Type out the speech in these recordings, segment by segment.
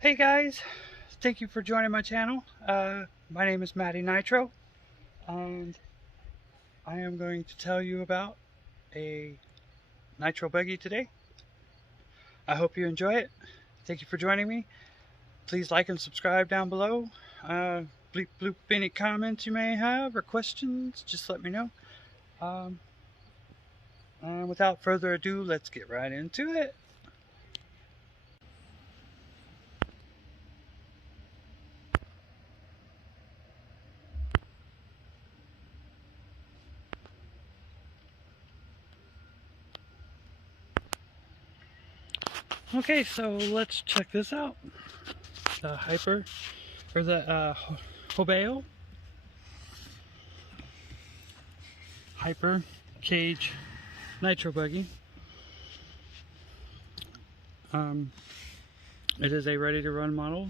Hey guys, thank you for joining my channel. My name is Nitro, and I am going to tell you about a Nitro buggy today. I hope you enjoy it. Thank you for joining me. Please like and subscribe down below. Bleep bloop any comments you may have or questions, just let me know. And without further ado, let's get right into it. Okay, so let's check this out. The HoBao Hyper Cage Nitro buggy. It is a ready-to-run model.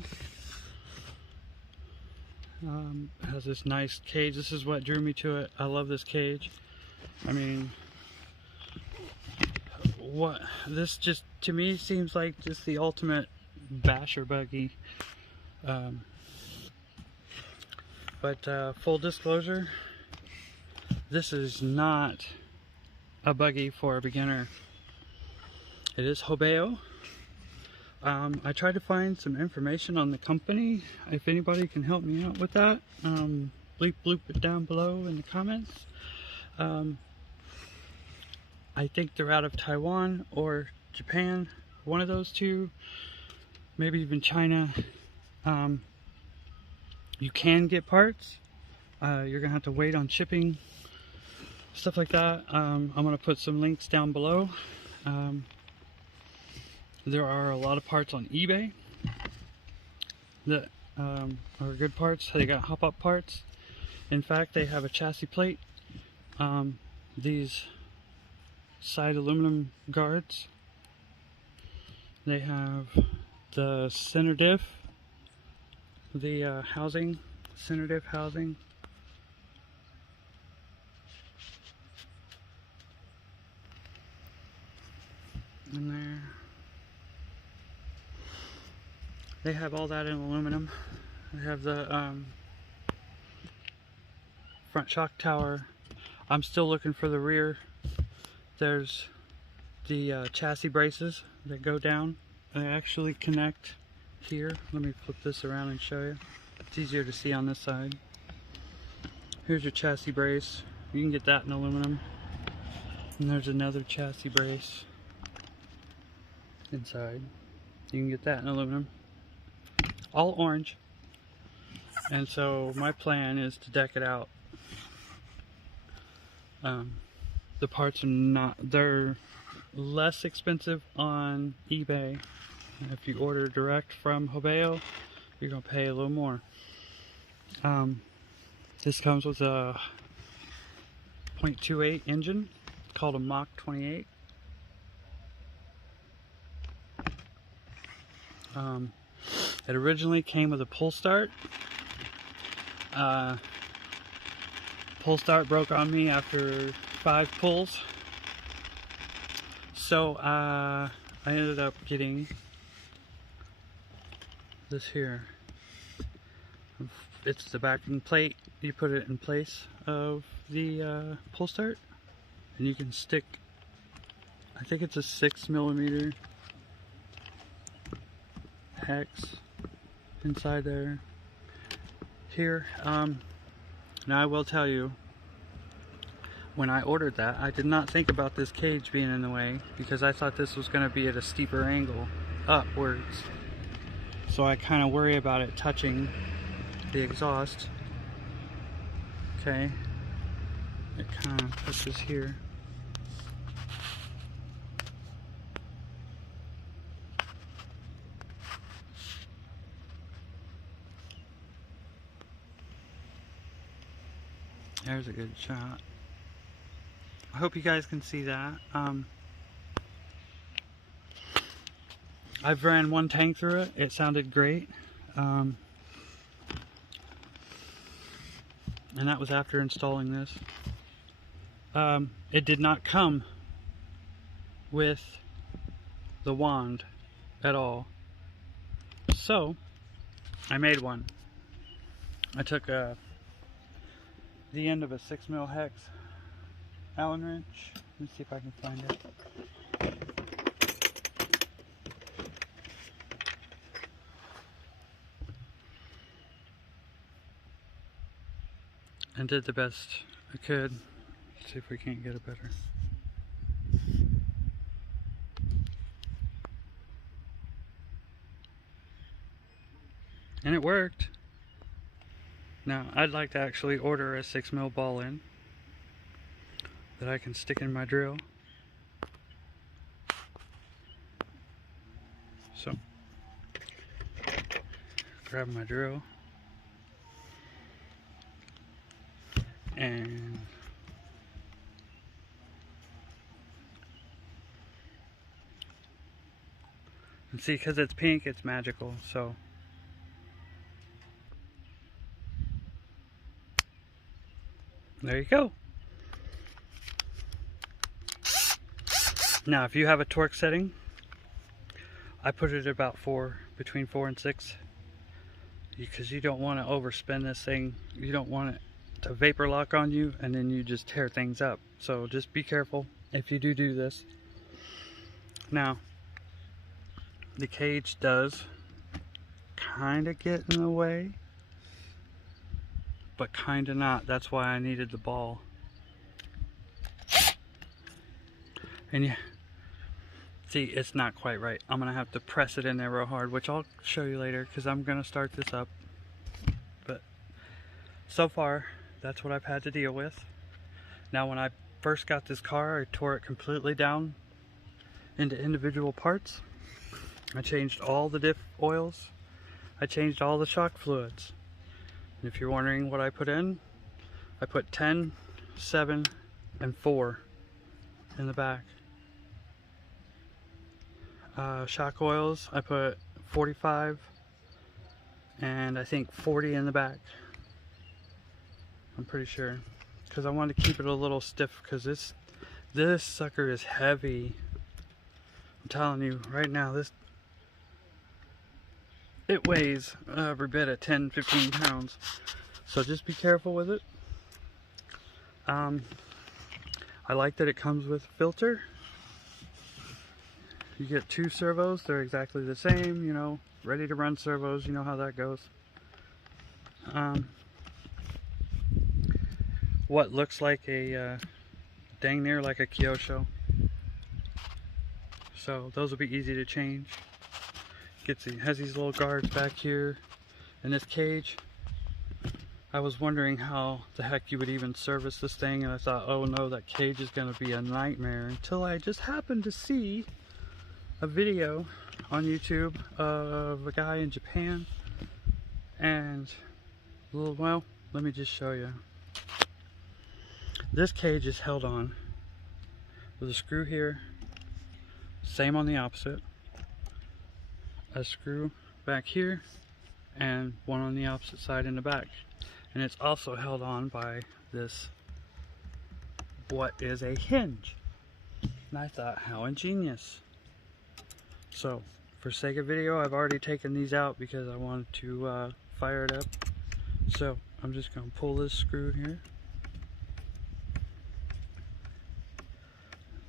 It has this nice cage. This is what drew me to it. I love this cage. I mean, this just to me seems like just the ultimate basher buggy. But full disclosure, this is not a buggy for a beginner. It is HoBao. I tried to find some information on the company. If anybody can help me out with that, bleep bloop it down below in the comments. I think they're out of Taiwan or Japan, one of those two, maybe even China. You can get parts. You're gonna have to wait on shipping, stuff like that. I'm gonna put some links down below. There are a lot of parts on eBay that are good parts. They got hop-up parts. In fact, they have a chassis plate. These side aluminum guards. They have the center diff, the housing, center diff housing. In there. They have all that in aluminum. They have the front shock tower. I'm still looking for the rear. There's the chassis braces that go down. They actually connect here. Let me flip this around and show you. It's easier to see on this side. Here's your chassis brace. You can get that in aluminum. And there's another chassis brace inside. You can get that in aluminum. All orange. And so my plan is to deck it out. The parts are they're less expensive on eBay. If you order direct from HoBao, you're gonna pay a little more. This comes with a 0.28 engine called a Mach 28. It originally came with a pull start. Pull start broke on me after 5 pulls, so I ended up getting this here. It's the backing plate. You put it in place of the pull start, and you can stick, I think it's a 6mm hex inside there. Here, now I will tell you, when I ordered that, I did not think about this cage being in the way, because I thought this was going to be at a steeper angle upwards. So I kind of worry about it touching the exhaust. Okay, it kind of touches here. There's a good shot. I hope you guys can see that. I've ran one tank through it. It sounded great. And that was after installing this. It did not come with the wand at all. So I made one. I took the end of a 6mm hex Allen wrench. Let me see if I can find it. And did the best I could. Let's see if we can't get it better. And it worked. Now, I'd like to actually order a 6mm ball in that I can stick in my drill. So, grab my drill and see, because it's pink, it's magical. So there you go. Now, if you have a torque setting, I put it at about 4, between 4 and 6, because you don't want to overspin this thing. You don't want it to vapor lock on you and then you just tear things up. So just be careful if you do this. Now, the cage does kind of get in the way, but kind of not. That's why I needed the ball. And yeah, see, it's not quite right. I'm gonna have to press it in there real hard, which I'll show you later because I'm gonna start this up. But so far, that's what I've had to deal with. Now, when I first got this car, I tore it completely down into individual parts. I changed all the diff oils. I changed all the shock fluids. And if you're wondering what I put in, I put 10, 7, and 4 in the back. Shock oils, I put 45 and I think 40 in the back. I'm pretty sure, because I wanted to keep it a little stiff, because this sucker is heavy. I'm telling you right now, it weighs every bit of 10-15 pounds. So just be careful with it. I like that it comes with a filter. You get 2 servos, they're exactly the same, you know, ready to run servos, you know how that goes. What looks like a dang near like a Kyosho. So those will be easy to change. Has these little guards back here in this cage. I was wondering how the heck you would even service this thing, and I thought, oh no, that cage is going to be a nightmare, until I just happened to see a video on YouTube of a guy in Japan, and well, let me just show you. This cage is held on with a screw here, same on the opposite, a screw back here, and one on the opposite side in the back. And it's also held on by this, what is a hinge. And I thought, how ingenious. So, for sake of video, I've already taken these out because I wanted to fire it up. So, I'm just going to pull this screw here.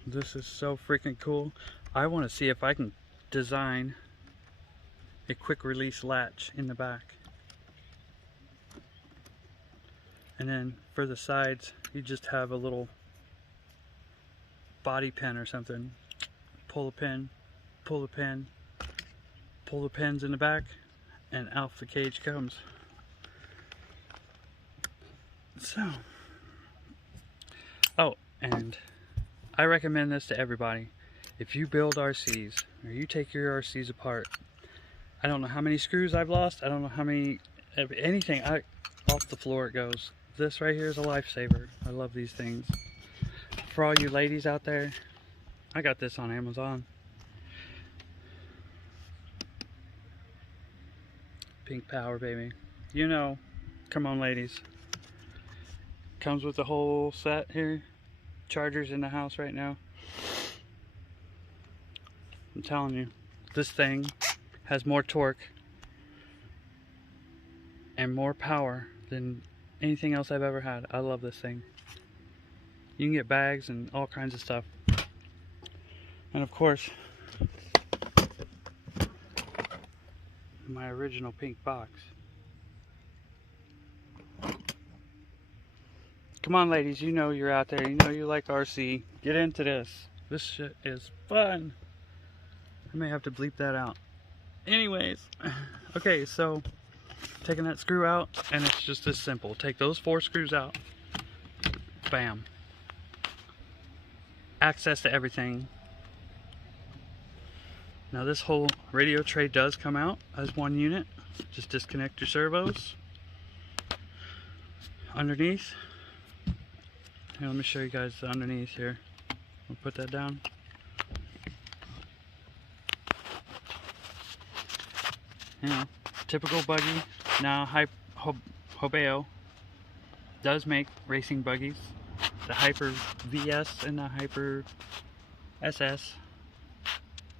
This is so freaking cool. I want to see if I can design a quick release latch in the back. And then for the sides, you just have a little body pin or something. Pull the pin, pull the pin, pull the pins in the back, and out the cage comes. So, oh, and I recommend this to everybody. If you build RCs, or you take your RCs apart, I don't know how many screws I've lost, I don't know how many, anything, off the floor it goes. This right here is a lifesaver. I love these things. For all you ladies out there, I got this on Amazon. Pink power, baby. You know, come on ladies. Comes with the whole set here. Chargers in the house right now. I'm telling you, this thing has more torque and more power than anything else I've ever had. I love this thing. You can get bags and all kinds of stuff. And of course, my original pink box. Come on, ladies, you know you're out there. You know you like RC. Get into this. This shit is fun. I may have to bleep that out. Anyways, okay, so taking that screw out, and it's just this simple. Take those 4 screws out. Bam. Access to everything. Now this whole radio tray does come out as one unit. Just disconnect your servos. Underneath. Here, let me show you guys the underneath here. I'll put that down. You know, typical buggy. Now HoBao does make racing buggies. The Hyper VS and the Hyper SS.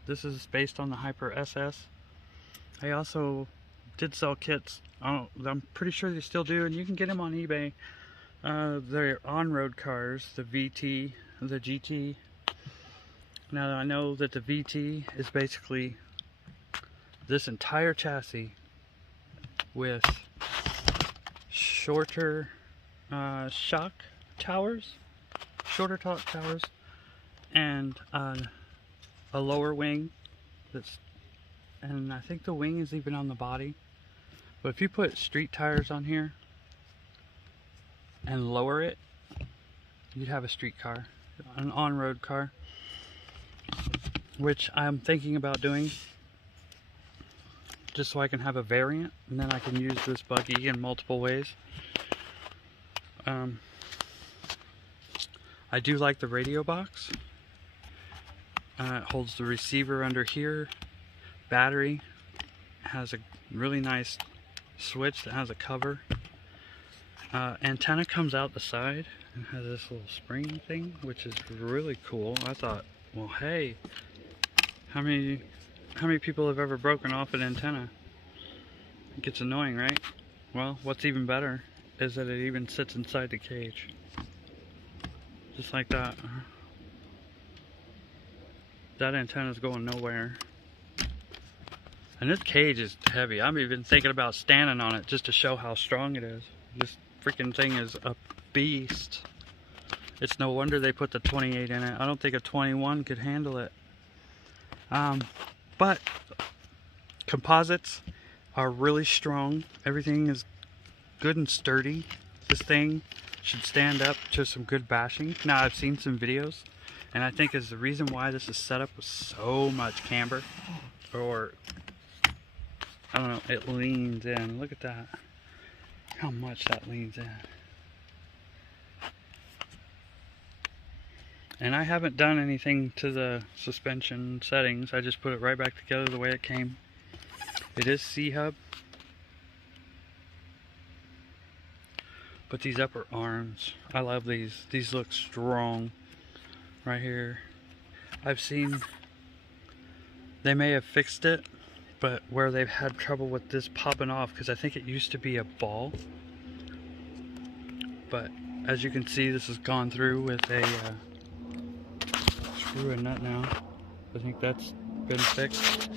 This is based on the Hyper SS. I also did sell kits. I'm pretty sure they still do, and you can get them on eBay. They're on-road cars, the VT, the GT. Now I know that the VT is basically this entire chassis with shorter shock towers, and a lower wing and I think the wing is even on the body. But if you put street tires on here and lower it, you'd have a street car, an on-road car, which I'm thinking about doing, just so I can have a variant, and then I can use this buggy in multiple ways. I do like the radio box. It holds the receiver under here, battery, has a really nice switch that has a cover. Antenna comes out the side and has this little spring thing, which is really cool. I thought, well, hey, how many people have ever broken off an antenna? It gets annoying, right? Well, what's even better is that it even sits inside the cage. Just like that. That antenna's going nowhere. And this cage is heavy. I'm even thinking about standing on it just to show how strong it is. This freaking thing is a beast. It's no wonder they put the 28 in it. I don't think a 21 could handle it. But composites are really strong. Everything is good and sturdy. This thing should stand up to some good bashing. Now, I've seen some videos, and I think is the reason why this is set up with so much camber, or I don't know, it leans in. Look at that. How much that leans in. And I haven't done anything to the suspension settings. I just put it right back together the way it came. It is C-hub. But these upper arms, I love these. These look strong right here. I've seen they may have fixed it, but where they've had trouble with this popping off, because I think it used to be a ball. But as you can see, this has gone through with a screw and nut now. I think that's been fixed.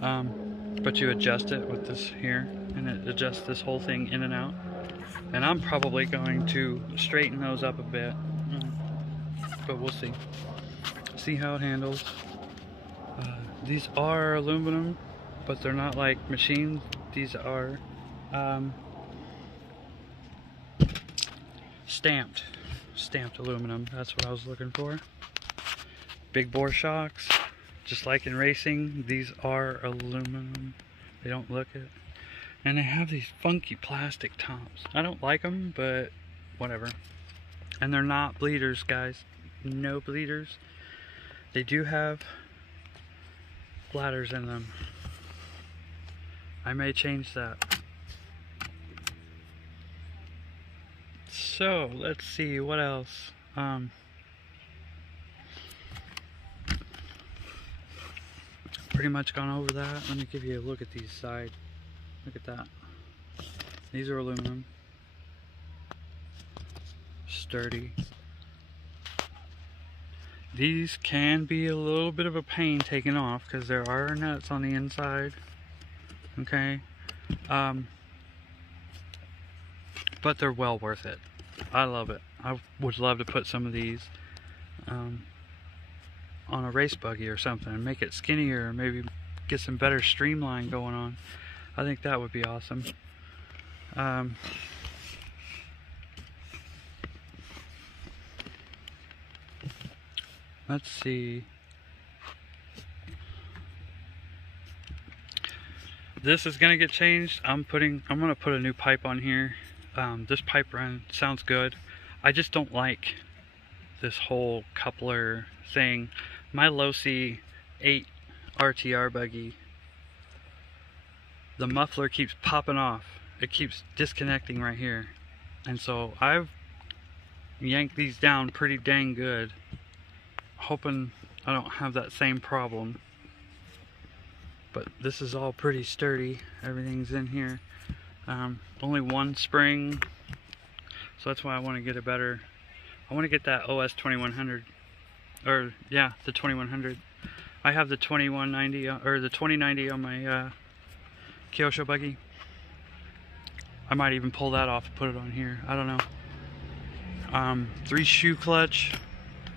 But you adjust it with this here, and it adjusts this whole thing in and out. And I'm probably going to straighten those up a bit, but we'll see. See how it handles. These are aluminum, but they're not like machines. These are stamped aluminum. That's what I was looking for. Big bore shocks, just like in racing. These are aluminum. They don't look it. And they have these funky plastic tops. I don't like them, but whatever. And they're not bleeders, guys. No bleeders. They do have bladders in them. I may change that. So, let's see, what else? Pretty much gone over that. Let me give you a look at these sides. Look at that. These are aluminum. Sturdy. These can be a little bit of a pain taking off because there are nuts on the inside. Okay. But they're well worth it. I love it. I would love to put some of these on a race buggy or something and make it skinnier, or maybe get some better streamline going on. I think that would be awesome. Let's see. This is gonna get changed. I'm gonna put a new pipe on here. This pipe run sounds good. I just don't like this whole coupler thing. My low C 8 RTR buggy, the muffler keeps popping off. It keeps disconnecting right here. And so I've yanked these down pretty dang good, hoping I don't have that same problem. But this is all pretty sturdy. Everything's in here. Only one spring, so that's why I want to get a better. I want to get that OS 2100, or yeah, the 2100. I have the 2190 or the 2090 on my Kyosho buggy. I might even pull that off and put it on here. I don't know. 3 shoe clutch.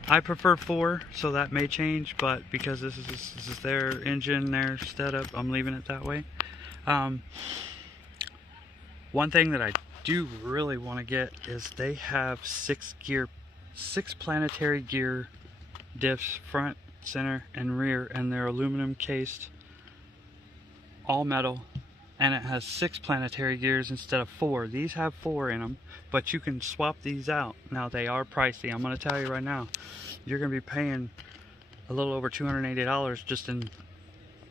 I prefer 4, so that may change, but because this is their engine, their setup, I'm leaving it that way. One thing that I do really want to get is they have 6 planetary gear diffs, front, center, and rear, and they're aluminum cased, all metal, and it has 6 planetary gears instead of 4. These have 4 in them, but you can swap these out. Now they are pricey. I'm going to tell you right now, you're going to be paying a little over $280 just in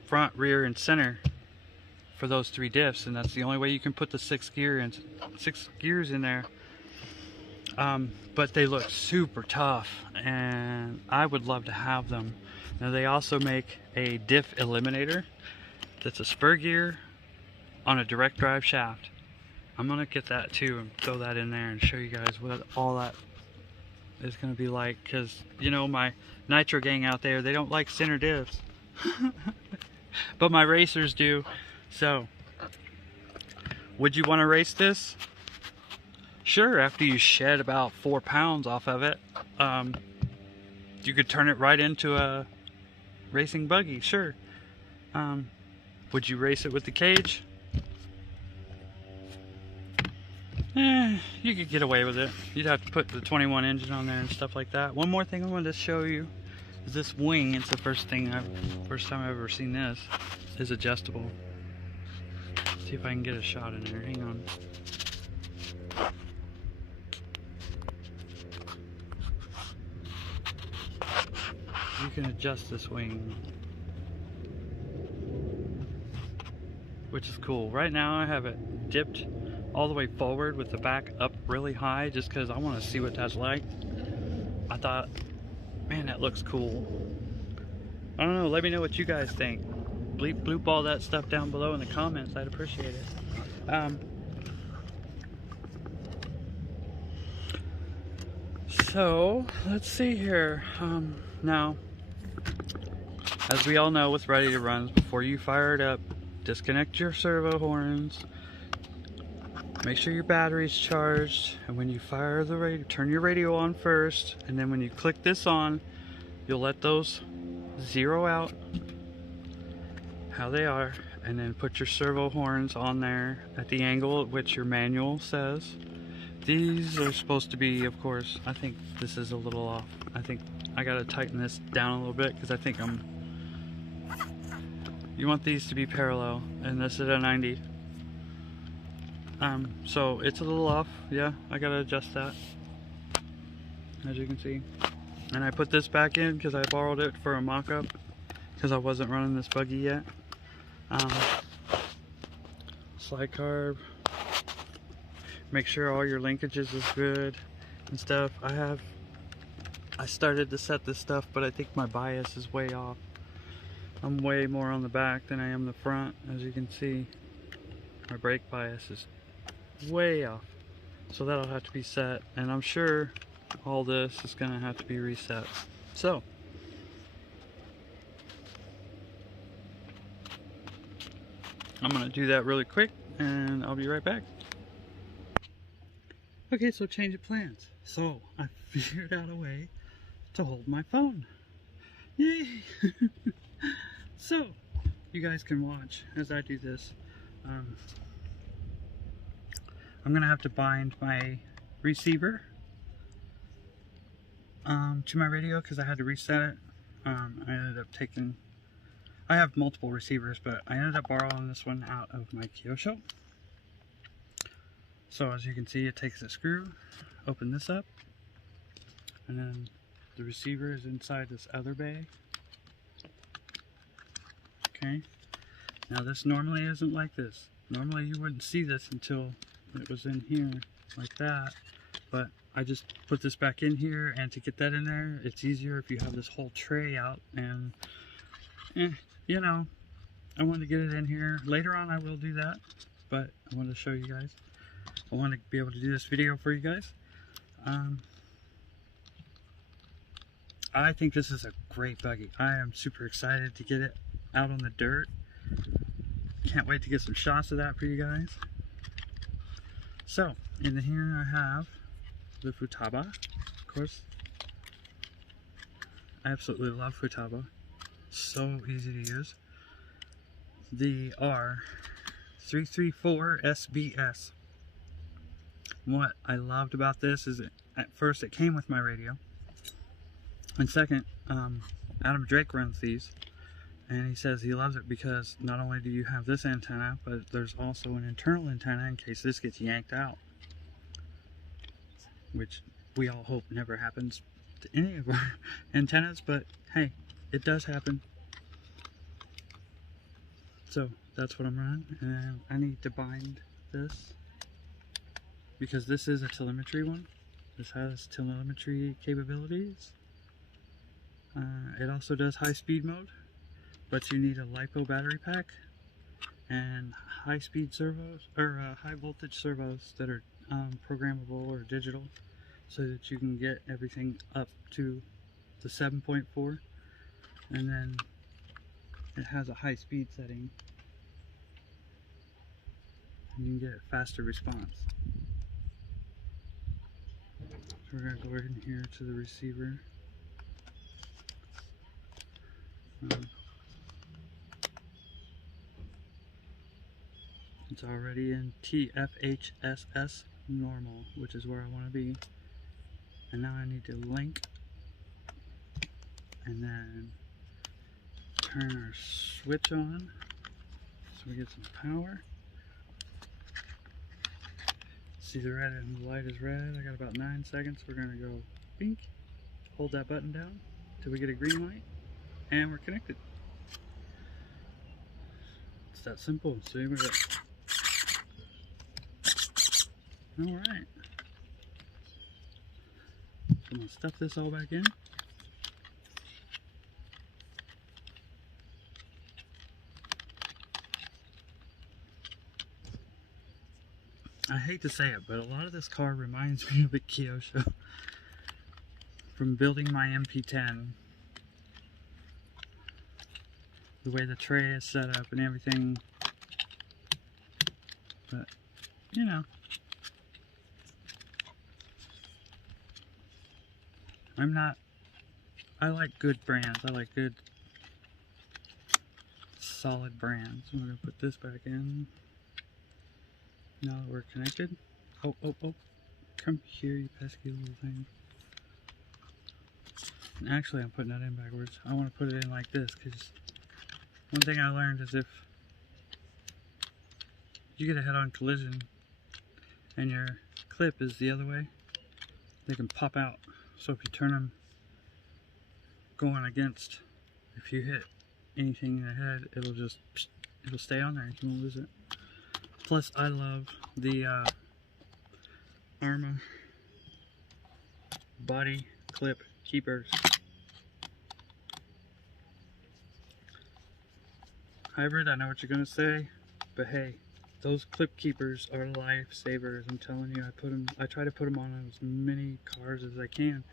front, rear, and center for those 3 diffs, and that's the only way you can put the 6 gears in there. But they look super tough, and I would love to have them. Now they also make a Diff Eliminator that's a spur gear on a direct drive shaft. I'm gonna get that too and throw that in there and show you guys what all that is gonna be like, because you know my Nitro gang out there, they don't like center diffs. But my racers do. So would you want to race this? Sure, after you shed about 4 pounds off of it, you could turn it right into a racing buggy. Sure. Would you race it with the cage? You could get away with it. You'd have to put the 21 engine on there and stuff like that. One more thing I wanted to show you is this wing. It's the first time I've ever seen this. Is adjustable. See if I can get a shot in there. Hang on. You can adjust this wing, which is cool. Right now I have it dipped all the way forward with the back up really high just because I want to see what that's like. I thought, man, that looks cool. I don't know, let me know what you guys think. Bleep bloop all that stuff down below in the comments. I'd appreciate it. So let's see here. Now, as we all know with ready to runs, before you fire it up, disconnect your servo horns, make sure your battery's charged, and when you fire the radio, turn your radio on first, and then when you click this on, you'll let those zero out how they are, and then put your servo horns on there at the angle at which your manual says. These are supposed to be, of course, I think this is a little off. I think I gotta tighten this down a little bit because I think you want these to be parallel, and this is a 90. So it's a little off. Yeah, I gotta adjust that, as you can see. And I put this back in because I borrowed it for a mock-up because I wasn't running this buggy yet. Slide carb. Make sure all your linkages is good and stuff. I started to set this stuff, but I think my bias is way off. I'm way more on the back than I am the front, as you can see. My brake bias is way off. So that'll have to be set, and I'm sure all this is gonna have to be reset. So I'm gonna do that really quick and I'll be right back. Okay, so change of plans. So I figured out a way to hold my phone. Yay! So you guys can watch as I do this. I'm gonna have to bind my receiver to my radio because I had to reset it. I ended up taking, I have multiple receivers, but I ended up borrowing this one out of my Kyosho. So as you can see, it takes a screw, open this up, and then the receiver is inside this other bay. Okay, now this normally isn't like this. Normally you wouldn't see this until it was in here like that, but I just put this back in here, and to get that in there, it's easier if you have this whole tray out, and you know, I wanted to get it in here. Later on I will do that, but I wanted to show you guys. I want to be able to do this video for you guys. I think this is a great buggy. I am super excited to get it out on the dirt. Can't wait to get some shots of that for you guys. So, in here I have the Futaba, of course. I absolutely love Futaba. So easy to use. The R334SBS. What I loved about this is at first it came with my radio. And second, Adam Drake runs these. And he says he loves it because not only do you have this antenna, but there's also an internal antenna in case this gets yanked out. Which we all hope never happens to any of our antennas, but hey, it does happen. So that's what I'm running, and I need to bind this because this is a telemetry one. This has telemetry capabilities. It also does high-speed mode, but you need a LiPo battery pack and high-speed servos, or high-voltage servos that are programmable or digital, so that you can get everything up to the 7.4, and then it has a high-speed setting, and you can get a faster response. So we're going to go right in here to the receiver. It's already in TFHSS normal, which is where I want to be. And now I need to link and then turn our switch on so we get some power. See the red and the light is red. I got about 9 seconds. We're going to go bink, hold that button down till we get a green light, and we're connected. It's that simple. See, we got. Alright. I'm going to stuff this all back in. I hate to say it, but a lot of this car reminds me of a Kyosho from building my MP10. The way the tray is set up and everything. But, you know. I like good brands. I like good, solid brands. I'm going to put this back in. Now that we're connected. Oh. Come here, you pesky little thing. And actually, I'm putting that in backwards. I want to put it in like this, because one thing I learned is if you get a head-on collision and your clip is the other way, they can pop out. So if you turn them going against, if you hit anything in the head, it'll stay on there. You won't lose it. Plus, I love the Arma body clip keepers. Hybrid, I know what you're gonna say, but hey, those clip keepers are lifesavers. I'm telling you, I try to put them on as many cars as I can,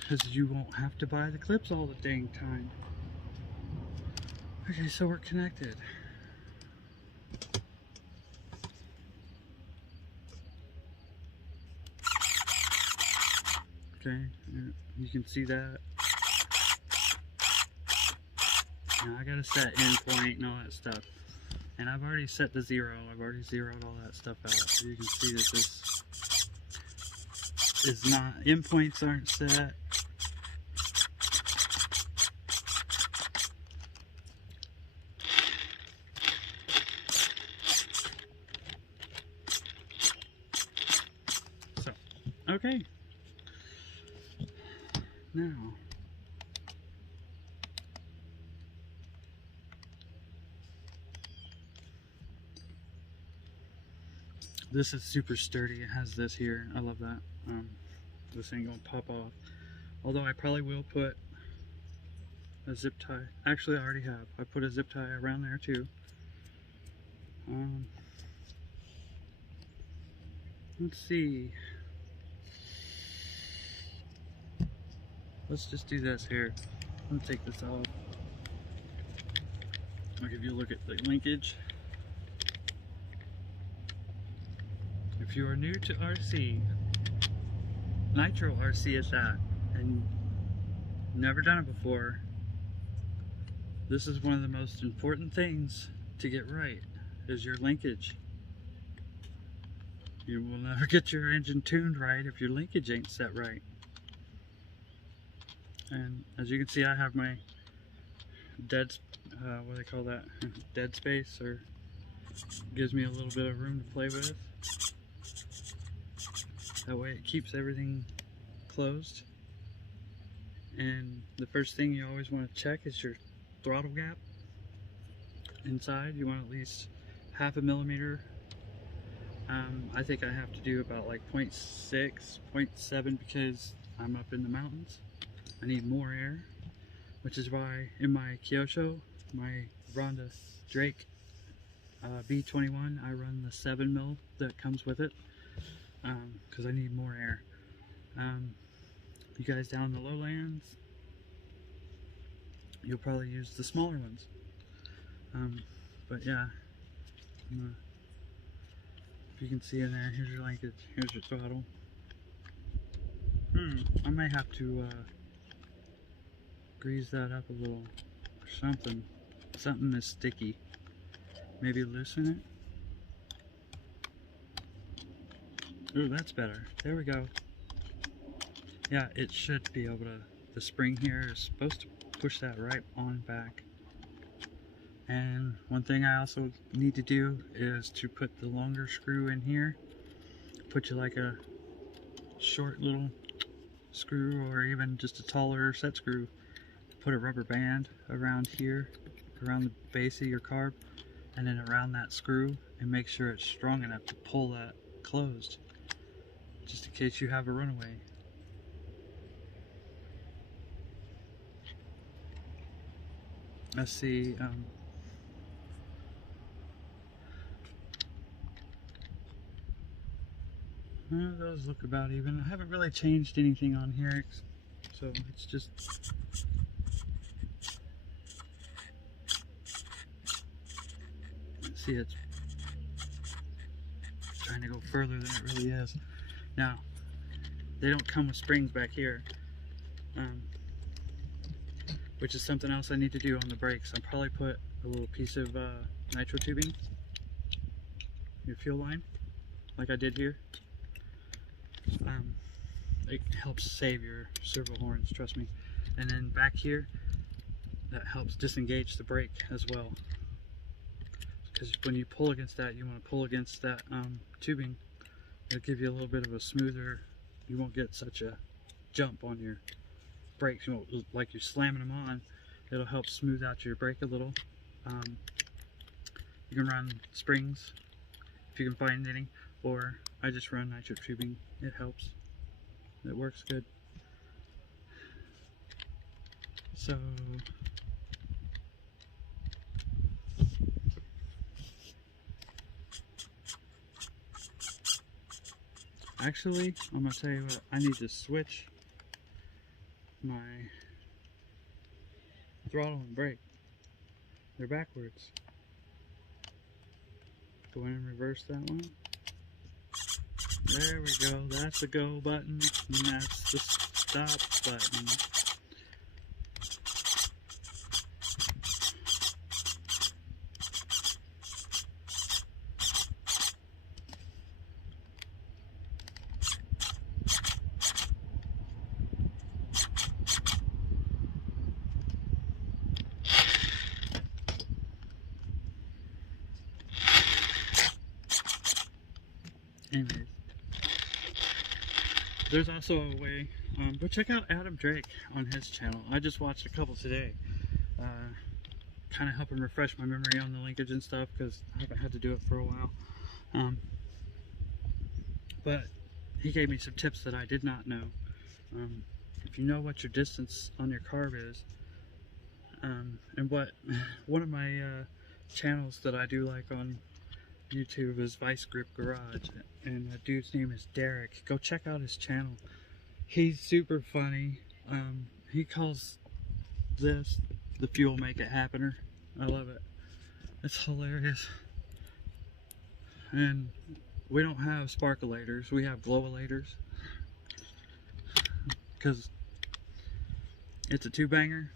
because you won't have to buy the clips all the dang time. Okay, so we're connected. Okay, you can see that. Now I gotta set endpoint and all that stuff. And I've already set the 0. I've already zeroed all that stuff out. So you can see that this is not, endpoints aren't set. So, okay. Now, this is super sturdy. It has this here. I love that. This ain't gonna pop off. Although I probably will put a zip tie. Actually, I already have. I put a zip tie around there too. Let's see. Let's just do this here. I'm gonna take this off. I'll give you a look at the linkage. If you are new to RC, Nitro RC is that, and never done it before, this is one of the most important things to get right, is your linkage. You will never get your engine tuned right if your linkage ain't set right. And as you can see, I have my dead, what do they call that? Dead space, or gives me a little bit of room to play with. That way it keeps everything closed. And the first thing you always want to check is your throttle gap. Inside, you want at least 1/2 millimeter. I think I have to do about like 0.6, 0.7 because I'm up in the mountains. I need more air, which is why in my Kyosho, my Ronda Drake B21, I run the 7 mil that comes with it, because I need more air. You guys down in the lowlands, you'll probably use the smaller ones. But yeah, if you can see in there, here's your linkage, here's your throttle. I may have to grease that up a little, or something. Something is sticky. Maybe loosen it. Ooh, that's better. There we go. Yeah, it should be able to, the spring here is supposed to push that right on back. And one thing I also need to do is to put the longer screw in here. Put you like a short little screw, or even just a taller set screw. Put a rubber band around here, around the base of your carb, and then around that screw, and make sure it's strong enough to pull that closed, just in case you have a runaway. Let's see, those look about even. I haven't really changed anything on here, so it's just see, it's trying to go further than it really is. Now, they don't come with springs back here, which is something else I need to do on the brakes. I'll probably put a little piece of nitro tubing, your fuel line, like I did here. It helps save your servo horns, trust me. And then back here, that helps disengage the brake as well. Because when you pull against that, you want to pull against that tubing. It'll give you a little bit of a smoother, you won't get such a jump on your brakes. You won't, like you're slamming them on. It'll help smooth out your brake a little. You can run springs if you can find any, or I just run nitro tubing. It helps. It works good. So Actually, I'm gonna tell you what, I need to switch my throttle and brake. They're backwards. Go in and reverse that one. There we go. That's the go button, and that's the stop button. Anyways, there's also a way, go check out Adam Drake on his channel. I just watched a couple today, kind of helping refresh my memory on the linkage and stuff, because I haven't had to do it for a while. But he gave me some tips that I did not know. If you know what your distance on your carb is, and what one of my channels that I do like on YouTube is Vice Grip Garage, and the dude's name is Derek. Go check out his channel. He's super funny. He calls this the fuel make it happener. I love it. It's hilarious. And we don't have sparkulators, we have glow-elators, because it's a two-banger.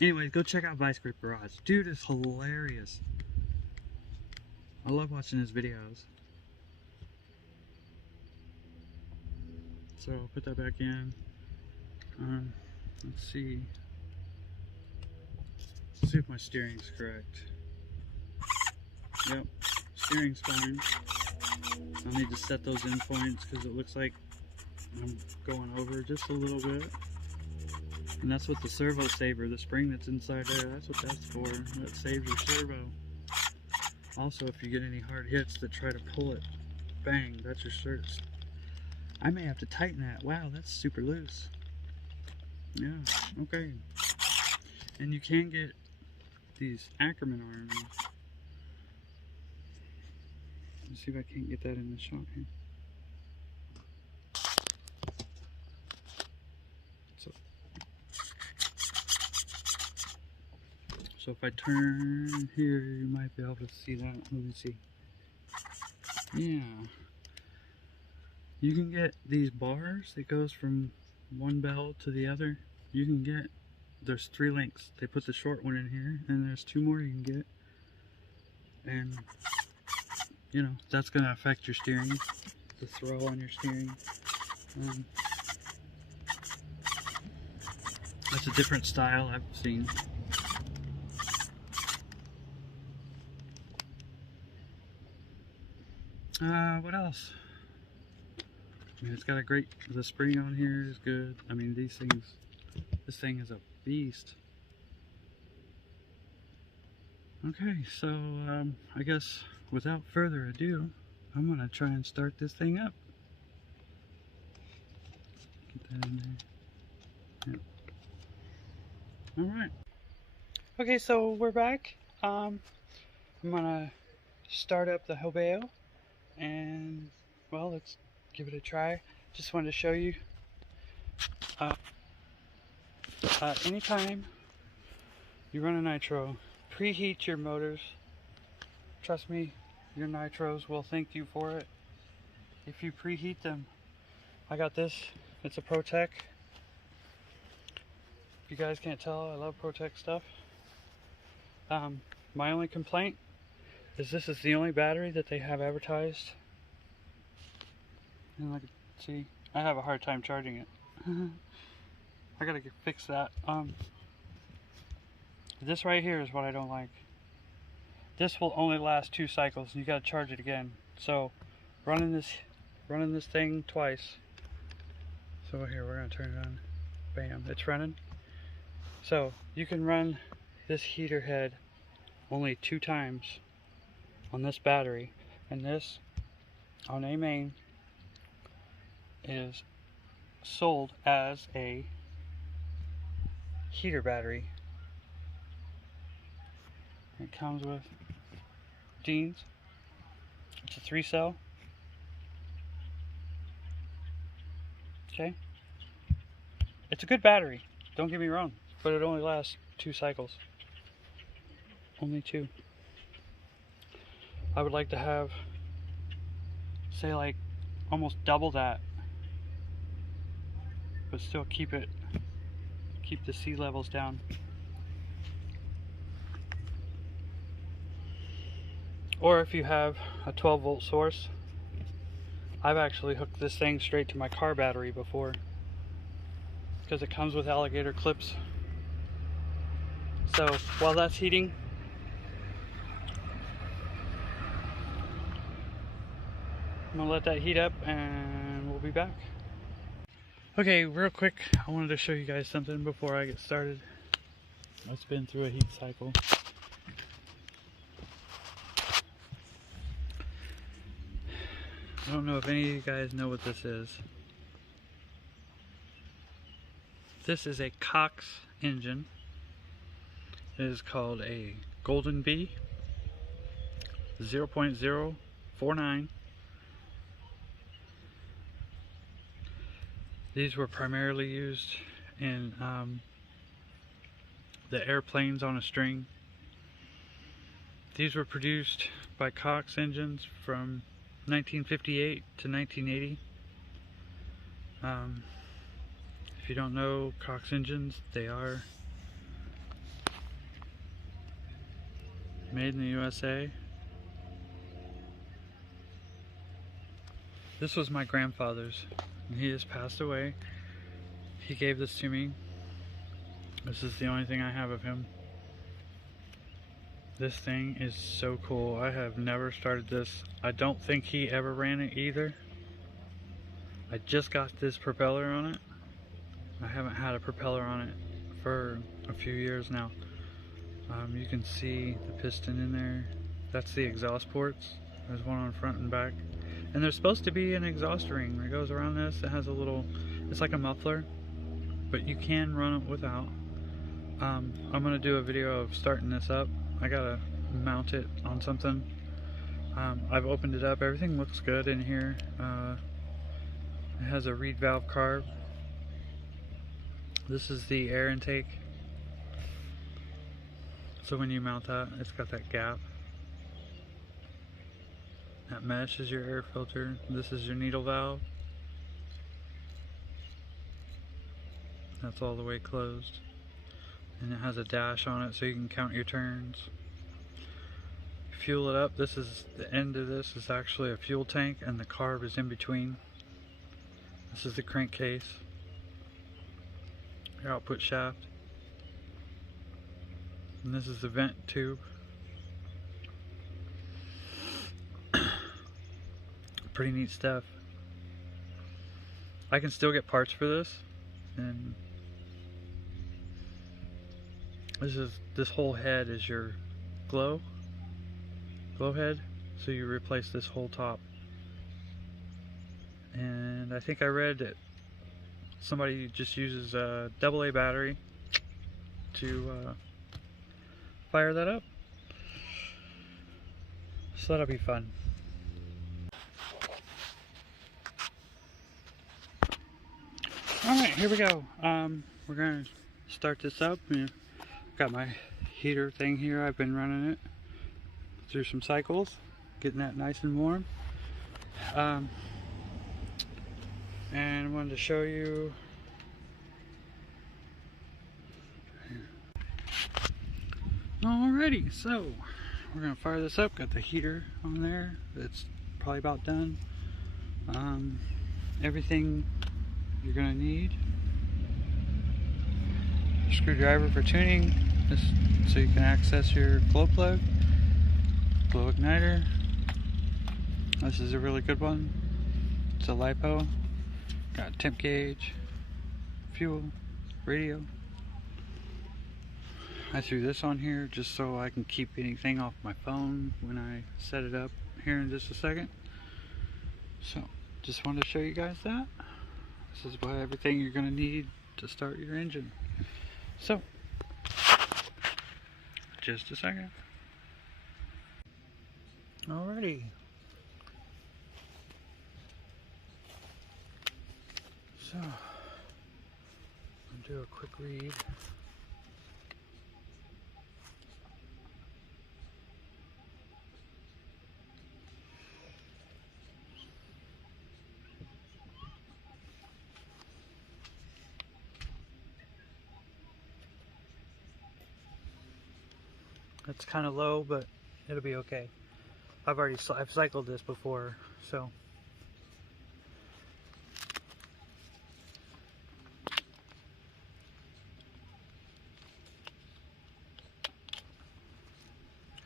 Anyways, go check out Vice Grip Garage. Dude is hilarious. I love watching his videos. So I'll put that back in. Let's see. Let's see if my steering's correct. Yep, steering's fine. I need to set those in points because it looks like I'm going over just a little bit. And that's what the servo saver, the spring that's inside there, that's what that's for. That saves your servo. Also, if you get any hard hits that try to pull it, bang, that's your certs. I may have to tighten that. Wow, that's super loose. Yeah, okay. And you can get these Ackermann Irons. Let's see if I can't get that in the shot here. So if I turn here, you might be able to see that. Let me see. Yeah. You can get these bars that goes from one bell to the other. You can get, there's 3 links. They put the short one in here, and there's 2 more you can get. And, you know, that's going to affect your steering, the throw on your steering. That's a different style I've seen. What else? I mean, it's got a great, the spring on here is good. I mean, these things, this thing is a beast. Okay, so, I guess without further ado, I'm gonna try and start this thing up. Get that in there. Yep. Alright. Okay, so we're back. I'm gonna start up the HoBao. And, well, let's give it a try. Just wanted to show you, anytime you run a nitro, preheat your motors. Trust me, your nitros will thank you for it if you preheat them. I got this, it's a ProTech. If you guys can't tell, I love ProTech stuff. My only complaint is this is the only battery that they have advertised. And like, see, I have a hard time charging it. I gotta fix that. This right here is what I don't like. This will only last 2 cycles, and you gotta charge it again. So, running this thing twice. So here, we're gonna turn it on. Bam, it's running. So you can run this heater head only 2 times on this battery, and this on a main is sold as a heater battery. It comes with Dean's It's a 3-cell. Okay. It's a good battery, don't get me wrong, but it only lasts 2 cycles. Only 2. I would like to have, say, like almost double that, but still keep the sea levels down. Or if you have a 12-volt source, I've actually hooked this thing straight to my car battery before, because it comes with alligator clips. So while that's heating, I'm gonna let that heat up and we'll be back. Okay, real quick, I wanted to show you guys something before I get started. It's been through a heat cycle. I don't know if any of you guys know what this is. This is a Cox engine. It is called a Golden Bee 0.049. These were primarily used in the airplanes on a string. These were produced by Cox engines from 1958 to 1980. If you don't know Cox engines, they are made in the USA. This was my grandfather's, and he has passed away. He gave this to me. This is the only thing I have of him. This thing is so cool. I have never started this. I don't think he ever ran it either. I just got this propeller on it. I haven't had a propeller on it for a few years now. You can see the piston in there. That's the exhaust ports. There's one on front and back. And there's supposed to be an exhaust ring that goes around this. It has a little, it's like a muffler, but you can run it without. I'm going to do a video of starting this up. I gotta mount it on something. I've opened it up. Everything looks good in here. It has a reed valve carb. This is the air intake. So when you mount that, it's got that gap. That mesh is your air filter. This is your needle valve. That's all the way closed. And it has a dash on it so you can count your turns. Fuel it up. This is the end of this is actually a fuel tank, and the carb is in between. This is the crankcase. Your output shaft. And this is the vent tube. Pretty neat stuff. I can still get parts for this, and this whole head is your glow head, so you replace this whole top. And I think I read that somebody just uses a AA battery to fire that up, so that'll be fun. Alright, here we go. We're gonna start this up. Got my heater thing here. I've been running it through some cycles, getting that nice and warm. And I wanted to show you. Alrighty, so we're gonna fire this up. Got the heater on there. It's probably about done. Everything you're gonna need: a screwdriver for tuning, this, so you can access your glow plug, glow igniter. This is a really good one. It's a LiPo. Got a temp gauge, fuel, radio. I threw this on here just so I can keep anything off my phone when I set it up here in just a second. So just wanted to show you guys that. This is everything you're going to need to start your engine. So, just a second. Alrighty, So, I'll do a quick read. It's kind of low, but it'll be okay. I've cycled this before, so.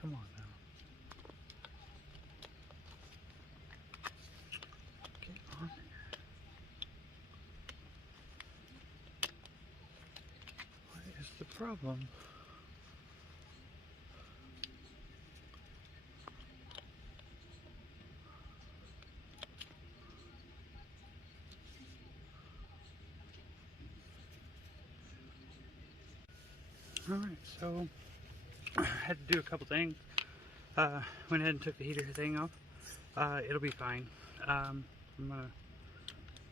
Come on now. Get on there. What is the problem? Alright, so I had to do a couple things. Went ahead and took the heater thing off. It'll be fine. I'm gonna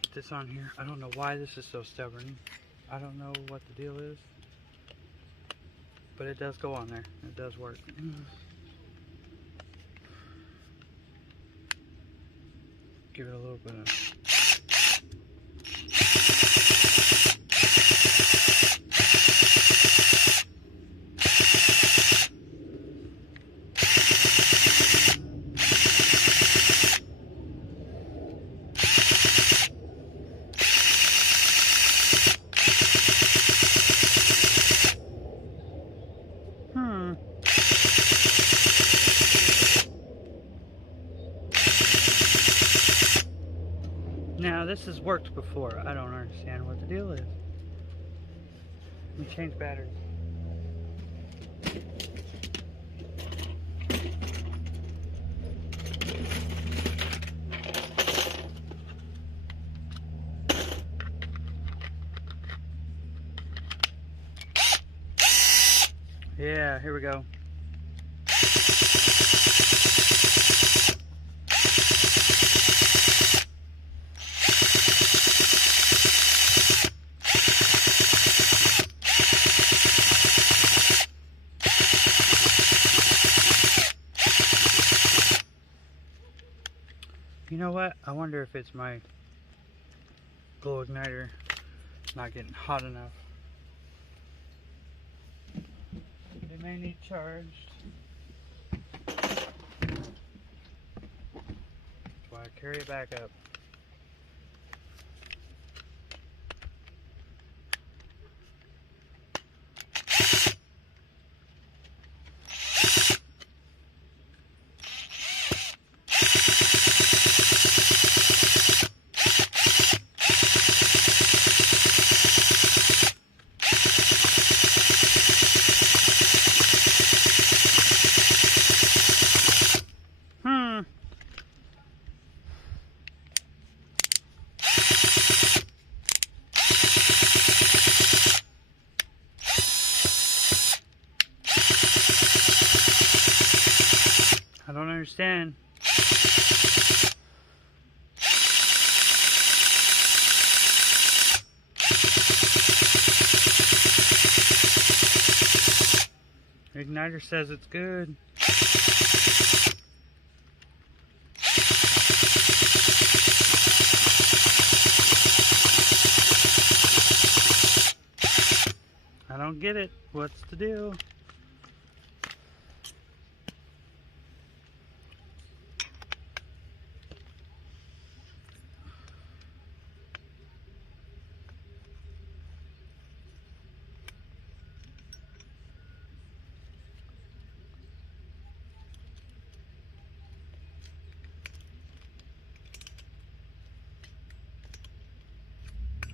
get this on here. I don't know why this is so stubborn. I don't know what the deal is. But it does go on there. It does work. Give it a little bit of... Now this has worked before. I don't understand what the deal is. Let me change batteries. Yeah, here we go. You know what? I wonder if it's my glow igniter not getting hot enough. They may need charged. That's why I carry it back up. I don't understand. Igniter says it's good. I don't get it. What's the deal?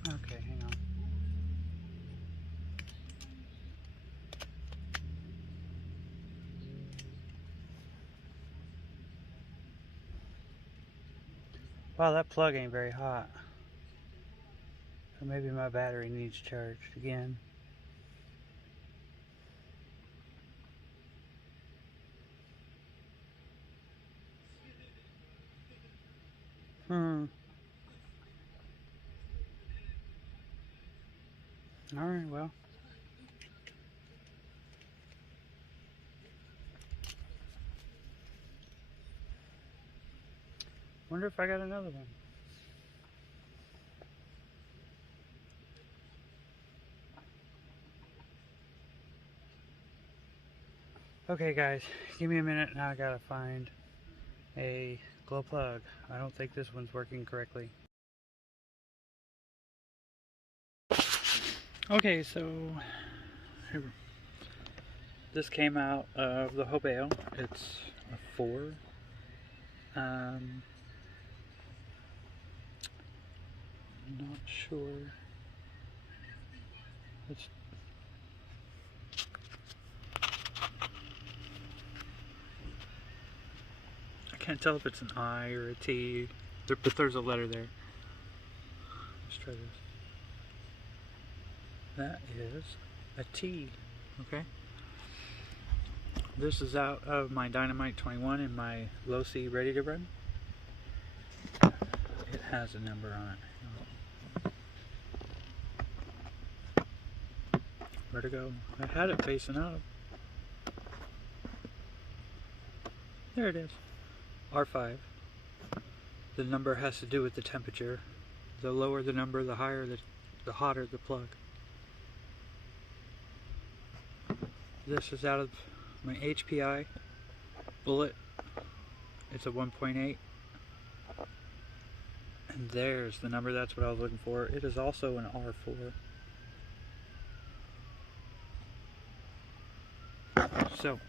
Okay, hang on. Wow, that plug ain't very hot. So maybe my battery needs charged again. Alright, well. Wonder if I got another one. Okay guys, give me a minute. Now I gotta find a glow plug. I don't think this one's working correctly. Okay, so this came out of the HoBao. It's a 4. I'm not sure. I can't tell if it's an I or a T, but there's a letter there. Let's try this. That is a T. Okay. This is out of my Dynamite 21 and my low C ready to run. It has a number on it. Where'd it go? I had it facing up. There it is. R5. The number has to do with the temperature. The lower the number, the higher the hotter the plug. This is out of my HPI bullet. It's a 1.8. And there's the number, that's what I was looking for. It is also an R4. So,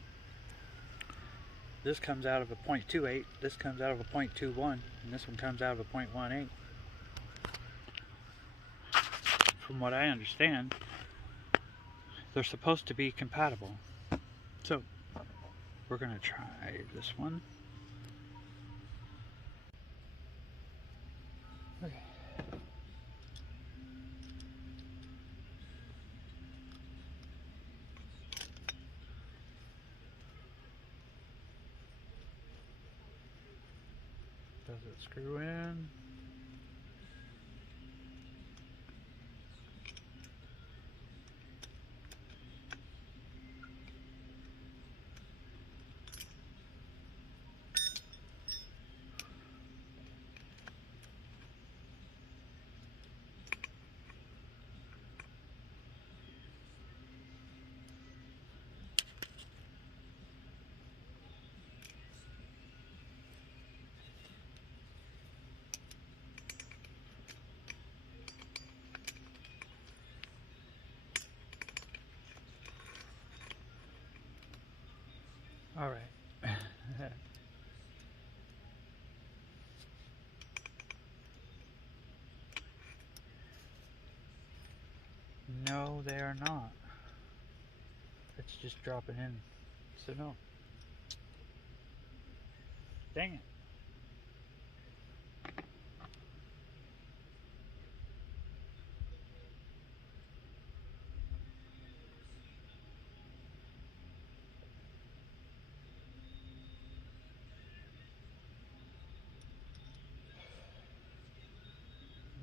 this comes out of a 0.28, this comes out of a 0.21, and this one comes out of a 0.18. From what I understand, they're supposed to be compatible. So, we're going to try this one. Okay. Does it screw in? All right. No, they are not. It's just dropping in. So no. Dang it.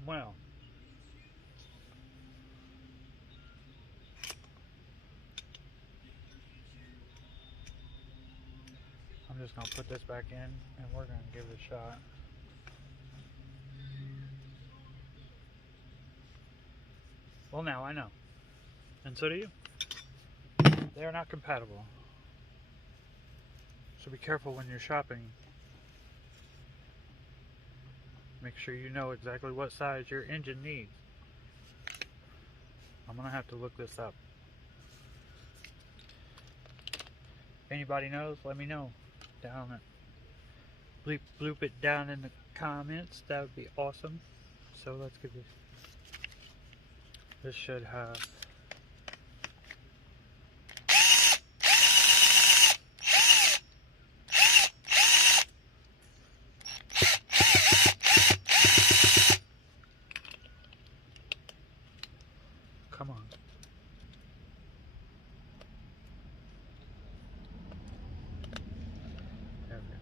Well, I'm just going to put this back in and we're going to give it a shot. Well, now I know. And so do you. They are not compatible. So be careful when you're shopping. Make sure you know exactly what size your engine needs. I'm going to have to look this up. If anybody knows, let me know. Down it. Bloop it down in the comments. That would be awesome. So let's get this. This should have. Come on. There we go.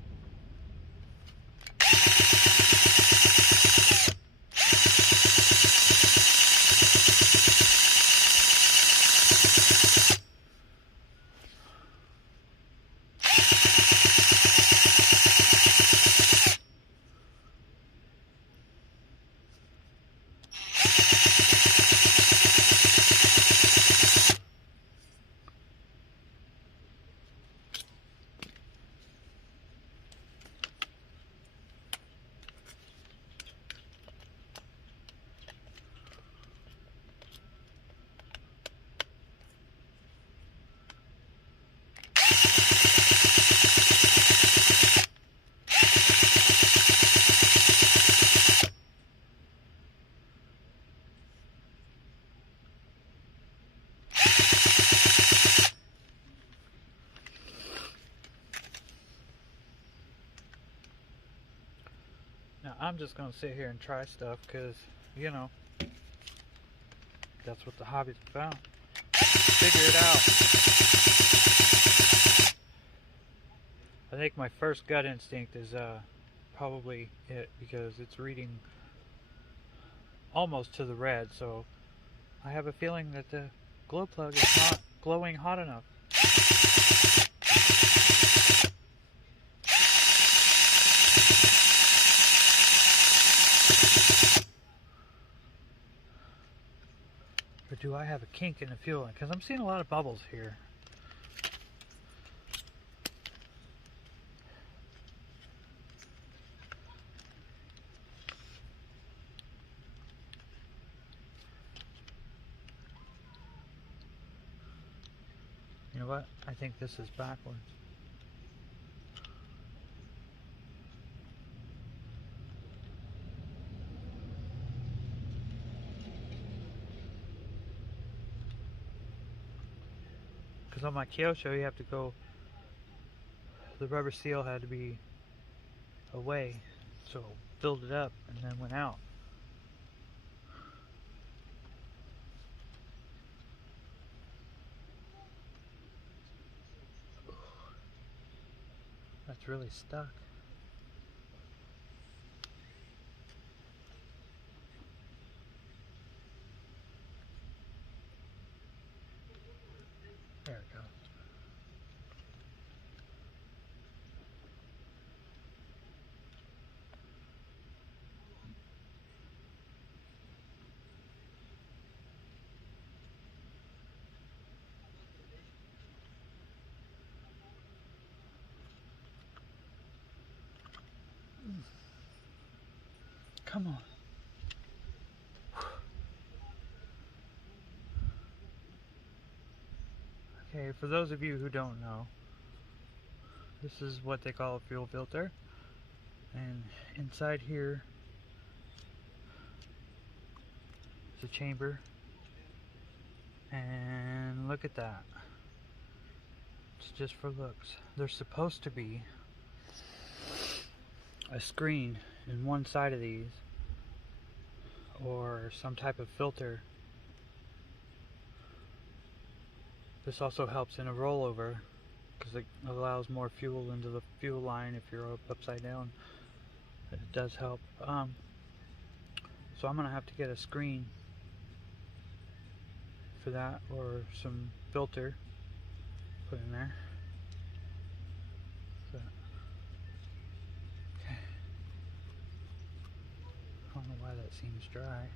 I'm just gonna sit here and try stuff because, you know, that's what the hobby's about. Figure it out. I think my first gut instinct is probably it, because it's reading almost to the red, so I have a feeling that the glow plug is not glowing hot enough. Or do I have a kink in the fuel? Because I'm seeing a lot of bubbles here. You know what? I think this is backwards. Because on my Kyosho, you have to go, the rubber seal had to be away, so filled it up and then went out. That's really stuck. There it goes. Come on. Okay, for those of you who don't know, this is what they call a fuel filter. And inside here is a chamber. And look at that. It's just for looks. There's supposed to be a screen in one side of these, or some type of filter. This also helps in a rollover because it allows more fuel into the fuel line if you're upside down. It does help. So I'm gonna have to get a screen for that, or some filter put in there. So, okay. I don't know why that seems dry.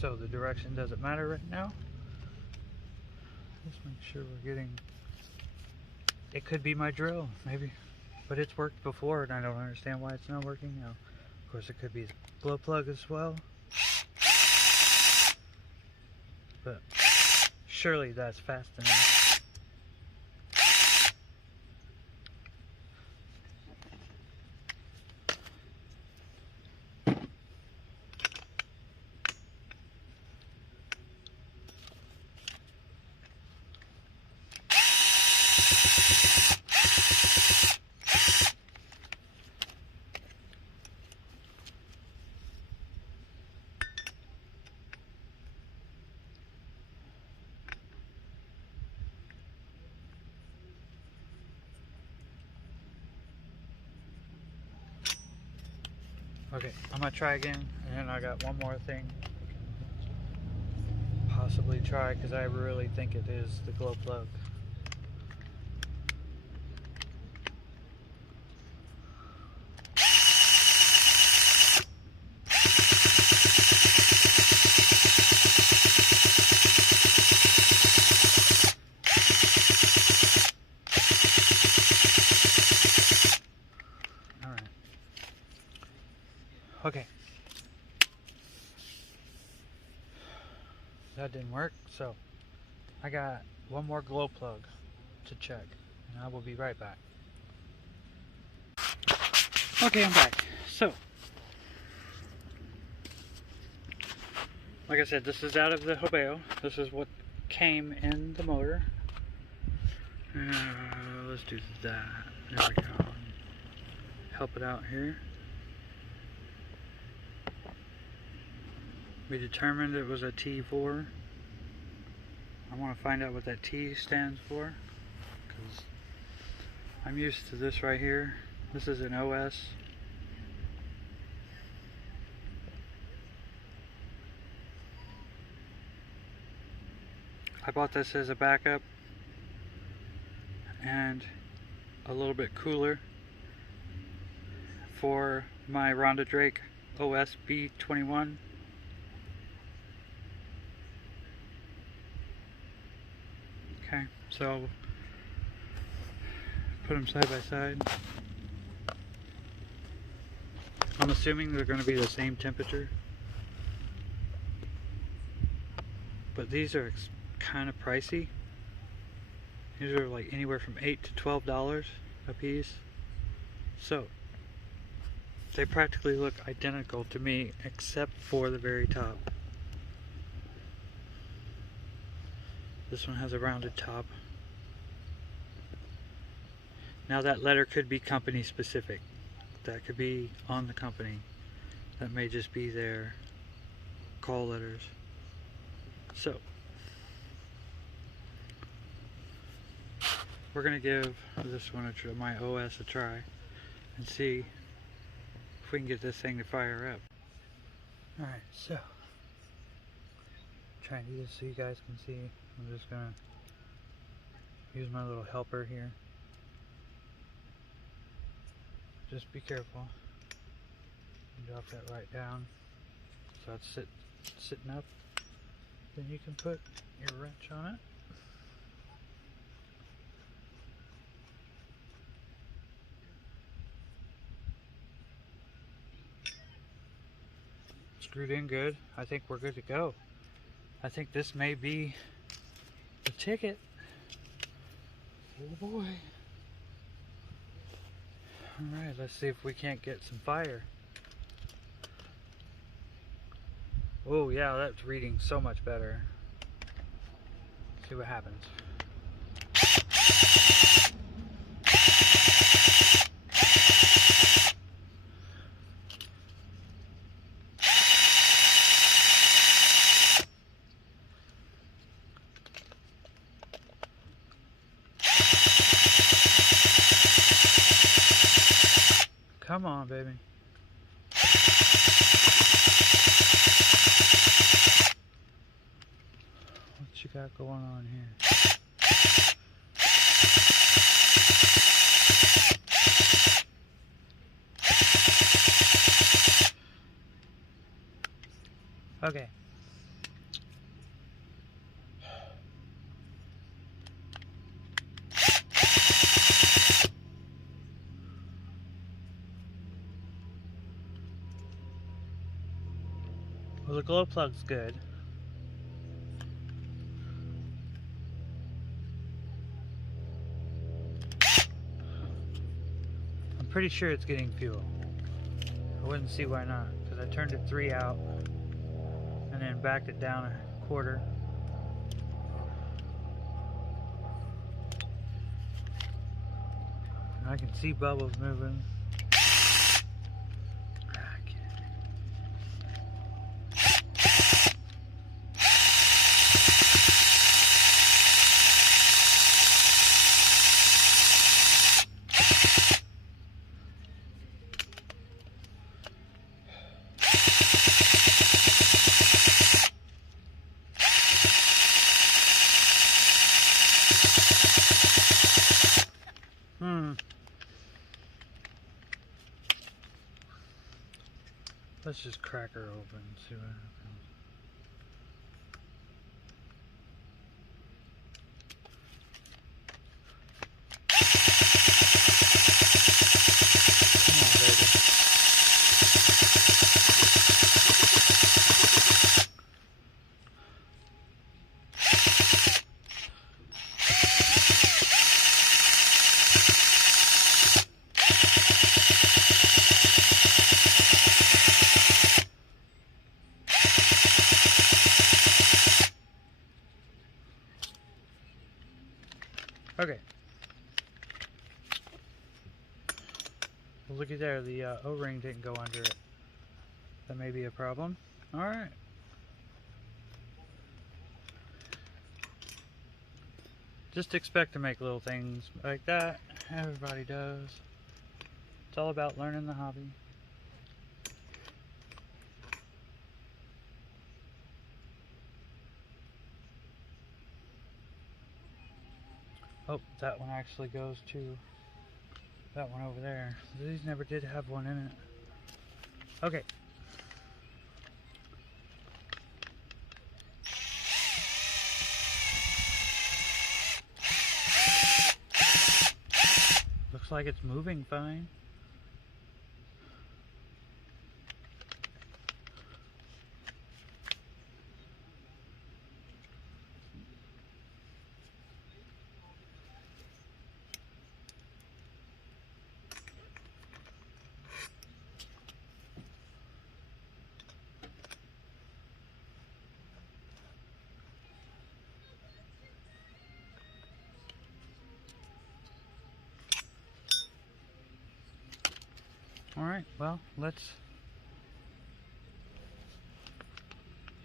So the direction doesn't matter right now. Let's make sure we're getting... It could be my drill, maybe. But it's worked before and I don't understand why it's not working now. Of course it could be the glow plug as well. But surely that's fast enough. Okay, I'm gonna try again, and then I got one more thing. Possibly try, because I really think it is the glow plug. Okay, that didn't work, so I got one more glow plug to check, and I will be right back. Okay, I'm back. So, like I said, this is out of the HoBao. This is what came in the motor. Let's do that. There we go. Help it out here. We determined it was a T4. I want to find out what that T stands for, because I'm used to this right here. This is an OS. I bought this as a backup and a little bit cooler for my Ronda Drake OS B21. Okay, so put them side by side. I'm assuming they're going to be the same temperature, but these are kind of pricey. These are like anywhere from $8 to $12 a piece, so they practically look identical to me except for the very top. This one has a rounded top. Now that letter could be company specific. That could be on the company. That may just be their call letters. So we're gonna give this one my OS a try and see if we can get this thing to fire up. Alright, so trying to do this so you guys can see. I'm just gonna use my little helper here. Just be careful. Drop that right down so it's sitting up. Then you can put your wrench on it. Screwed in good. I think we're good to go. I think this may be the ticket. Oh boy. Alright, let's see if we can't get some fire. Oh yeah, that's reading so much better. Let's see what happens. Come on, baby. What you got going on here? Okay. Well, the glow plug's good. I'm pretty sure it's getting fuel. I wouldn't see why not, because I turned it 3 out and then backed it down a quarter. And I can see bubbles moving. Let's just crack her open and see what happens. Come on, baby. Okay. Well, looky there, the O-ring didn't go under it. That may be a problem. Alright. Just expect to make little things like that. Everybody does. It's all about learning the hobby. Oh, that one actually goes to that one over there. These never did have one in it. Okay. Looks like it's moving fine. Alright, well,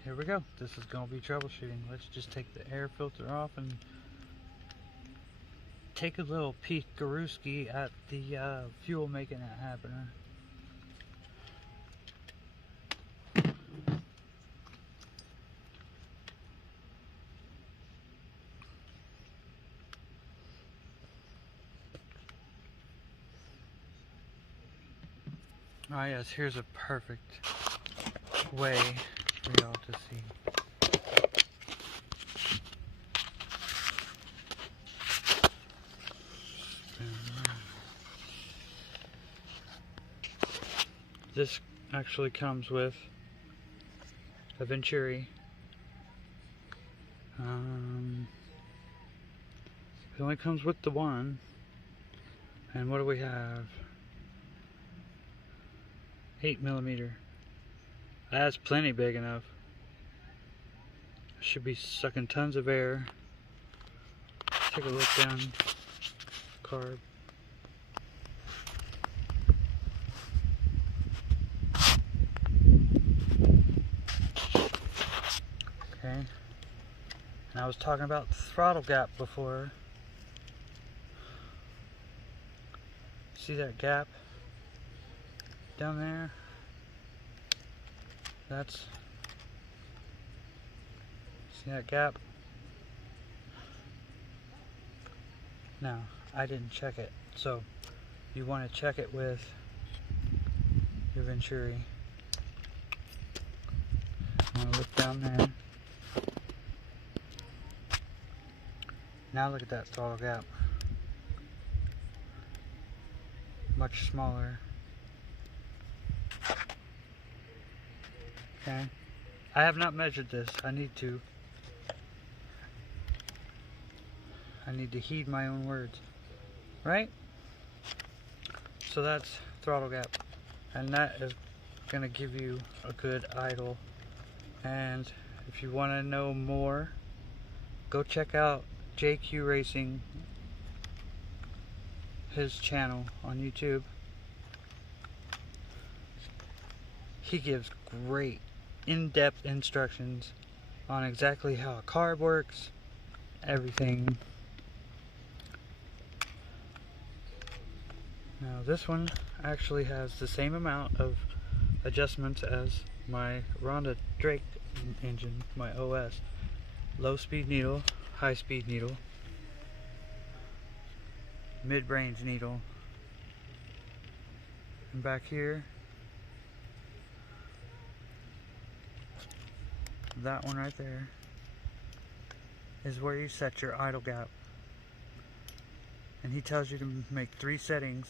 here we go. This is going to be troubleshooting. Let's just take the air filter off and take a little peek-a-rooski at the fuel making it happen. Ah yes, here's a perfect way for y'all to see. This actually comes with a Venturi. It only comes with the one. And what do we have? 8mm. That's plenty big enough. Should be sucking tons of air. Take a look down carb. Okay. And I was talking about the throttle gap before. See that gap down there? See that gap? Now, I didn't check it, so you want to check it with your Venturi. I'm going to look down there. Now look at that throttle gap. Much smaller. Okay. I have not measured this. I need to. I need to heed my own words. Right? So that's throttle gap. And that is going to give you a good idle. And if you want to know more, go check out JQ Racing, his channel on YouTube. He gives great in-depth instructions on exactly how a carb works, everything. Now this one actually has the same amount of adjustments as my Ronda Drake engine, my OS. Low speed needle, high speed needle, mid-range needle, and back here, that one right there is where you set your idle gap. And he tells you to make 3 settings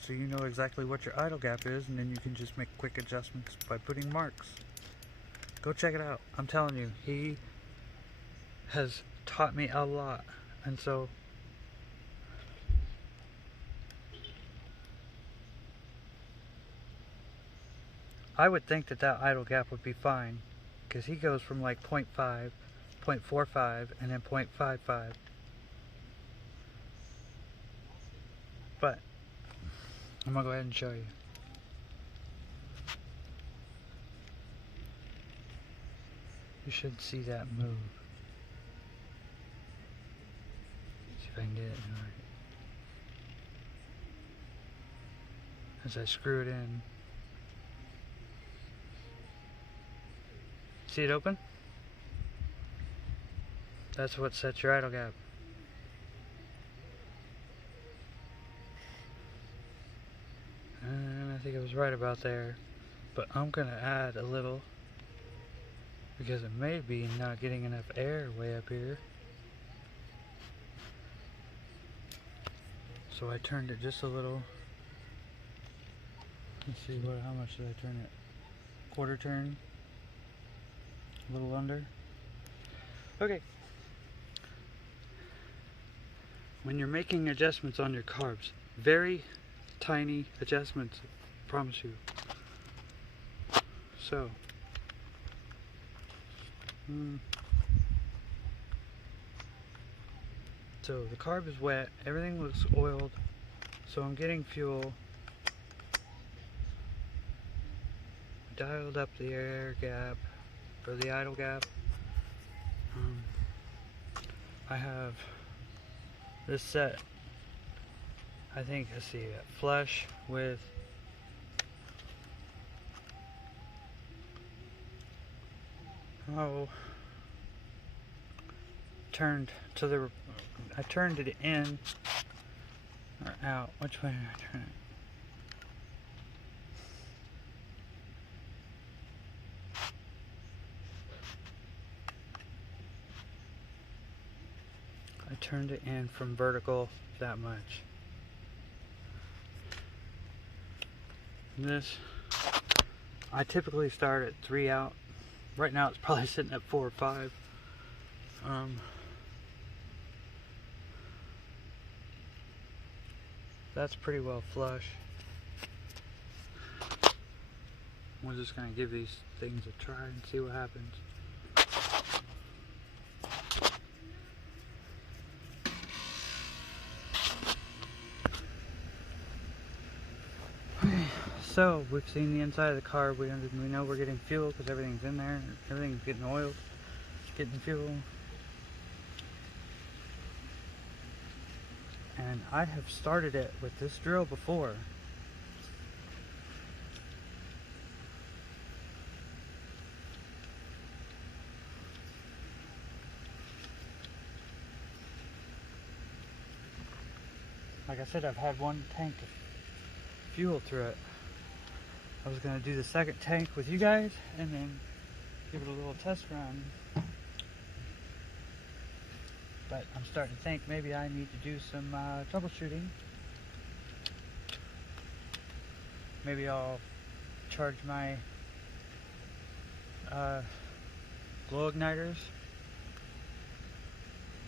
so you know exactly what your idle gap is, and then you can just make quick adjustments by putting marks. Go check it out. I'm telling you, he has taught me a lot. And so I would think that that idle gap would be fine, because he goes from like 0.5, 0.45, and then 0.55. I'm gonna go ahead and show you. You should see that move. See if I can get it right. As I screw it in. See it open? That's what sets your idle gap. And I think it was right about there. But I'm gonna add a little, because it may be not getting enough air way up here. So I turned it just a little. Let's see, how much did I turn it? Quarter turn. A little under. Okay. When you're making adjustments on your carbs, very tiny adjustments, I promise you. So, so the carb is wet, everything looks oiled, so I'm getting fuel. Dialed up the air gap, or the idle gap. I have this set, I think, let's see, flush with turned to the, I turned it in or out. Which way did I turn it? I turned it in from vertical that much. This, I typically start at 3 out. Right now it's probably sitting at 4 or 5. That's pretty well flush. We're just gonna give these things a try and see what happens. So we've seen the inside of the carb. We know we're getting fuel because everything's in there. Everything's getting oiled, getting fuel. And I have started it with this drill before. Like I said, I've had one tank of fuel through it. I was going to do the second tank with you guys and then give it a little test run. But I'm starting to think maybe I need to do some troubleshooting. Maybe I'll charge my glow igniters.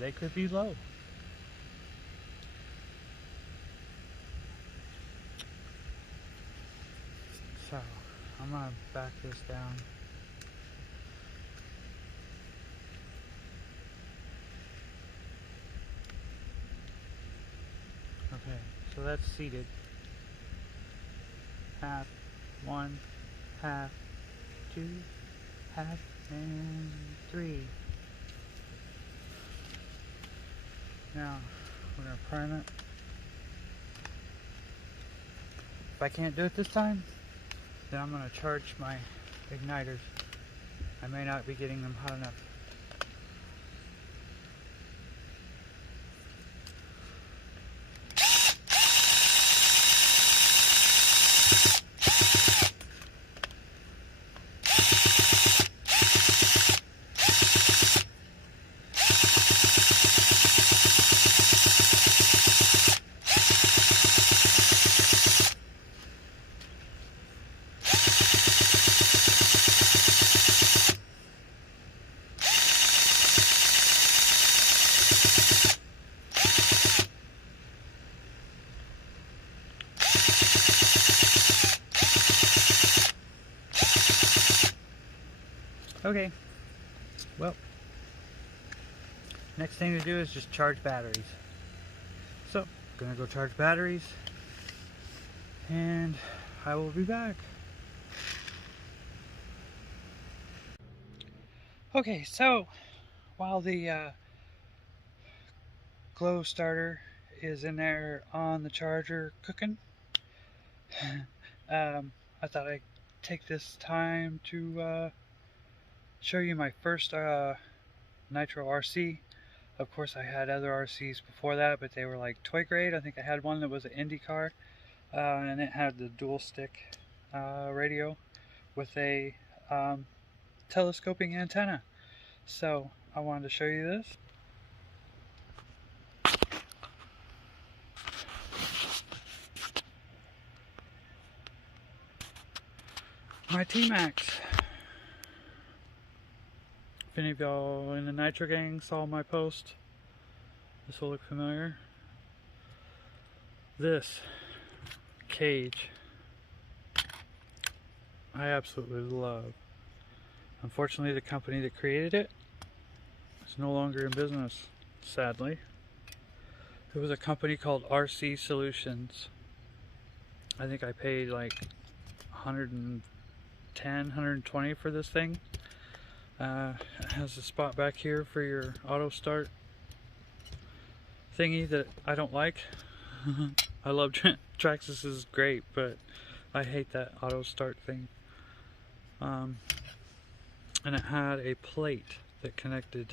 They could be low. So I'm gonna back this down. Okay, so that's seated. Half, 1, half, 2, half, and 3. Now we're gonna prime it. If I can't do it this time, then I'm going to charge my igniters. I may not be getting them hot enough. Okay, well, next thing to do is just charge batteries. So, gonna go charge batteries, and I will be back. Okay, so while the glow starter is in there on the charger cooking, I thought I'd take this time to show you my first Nitro RC. Of course, I had other RCs before that, but they were like toy grade. I think I had one that was an Indy car, and it had the dual stick radio with a telescoping antenna. So I wanted to show you this. My T-Max. If any of y'all in the Nitro gang saw my post, this will look familiar. This cage I absolutely love. Unfortunately, the company that created it is no longer in business, sadly. It was a company called RC Solutions. I think I paid like $110, $120 for this thing. It has a spot back here for your auto start thingy that I don't like. I love Traxxas is great, but I hate that auto start thing. And it had a plate that connected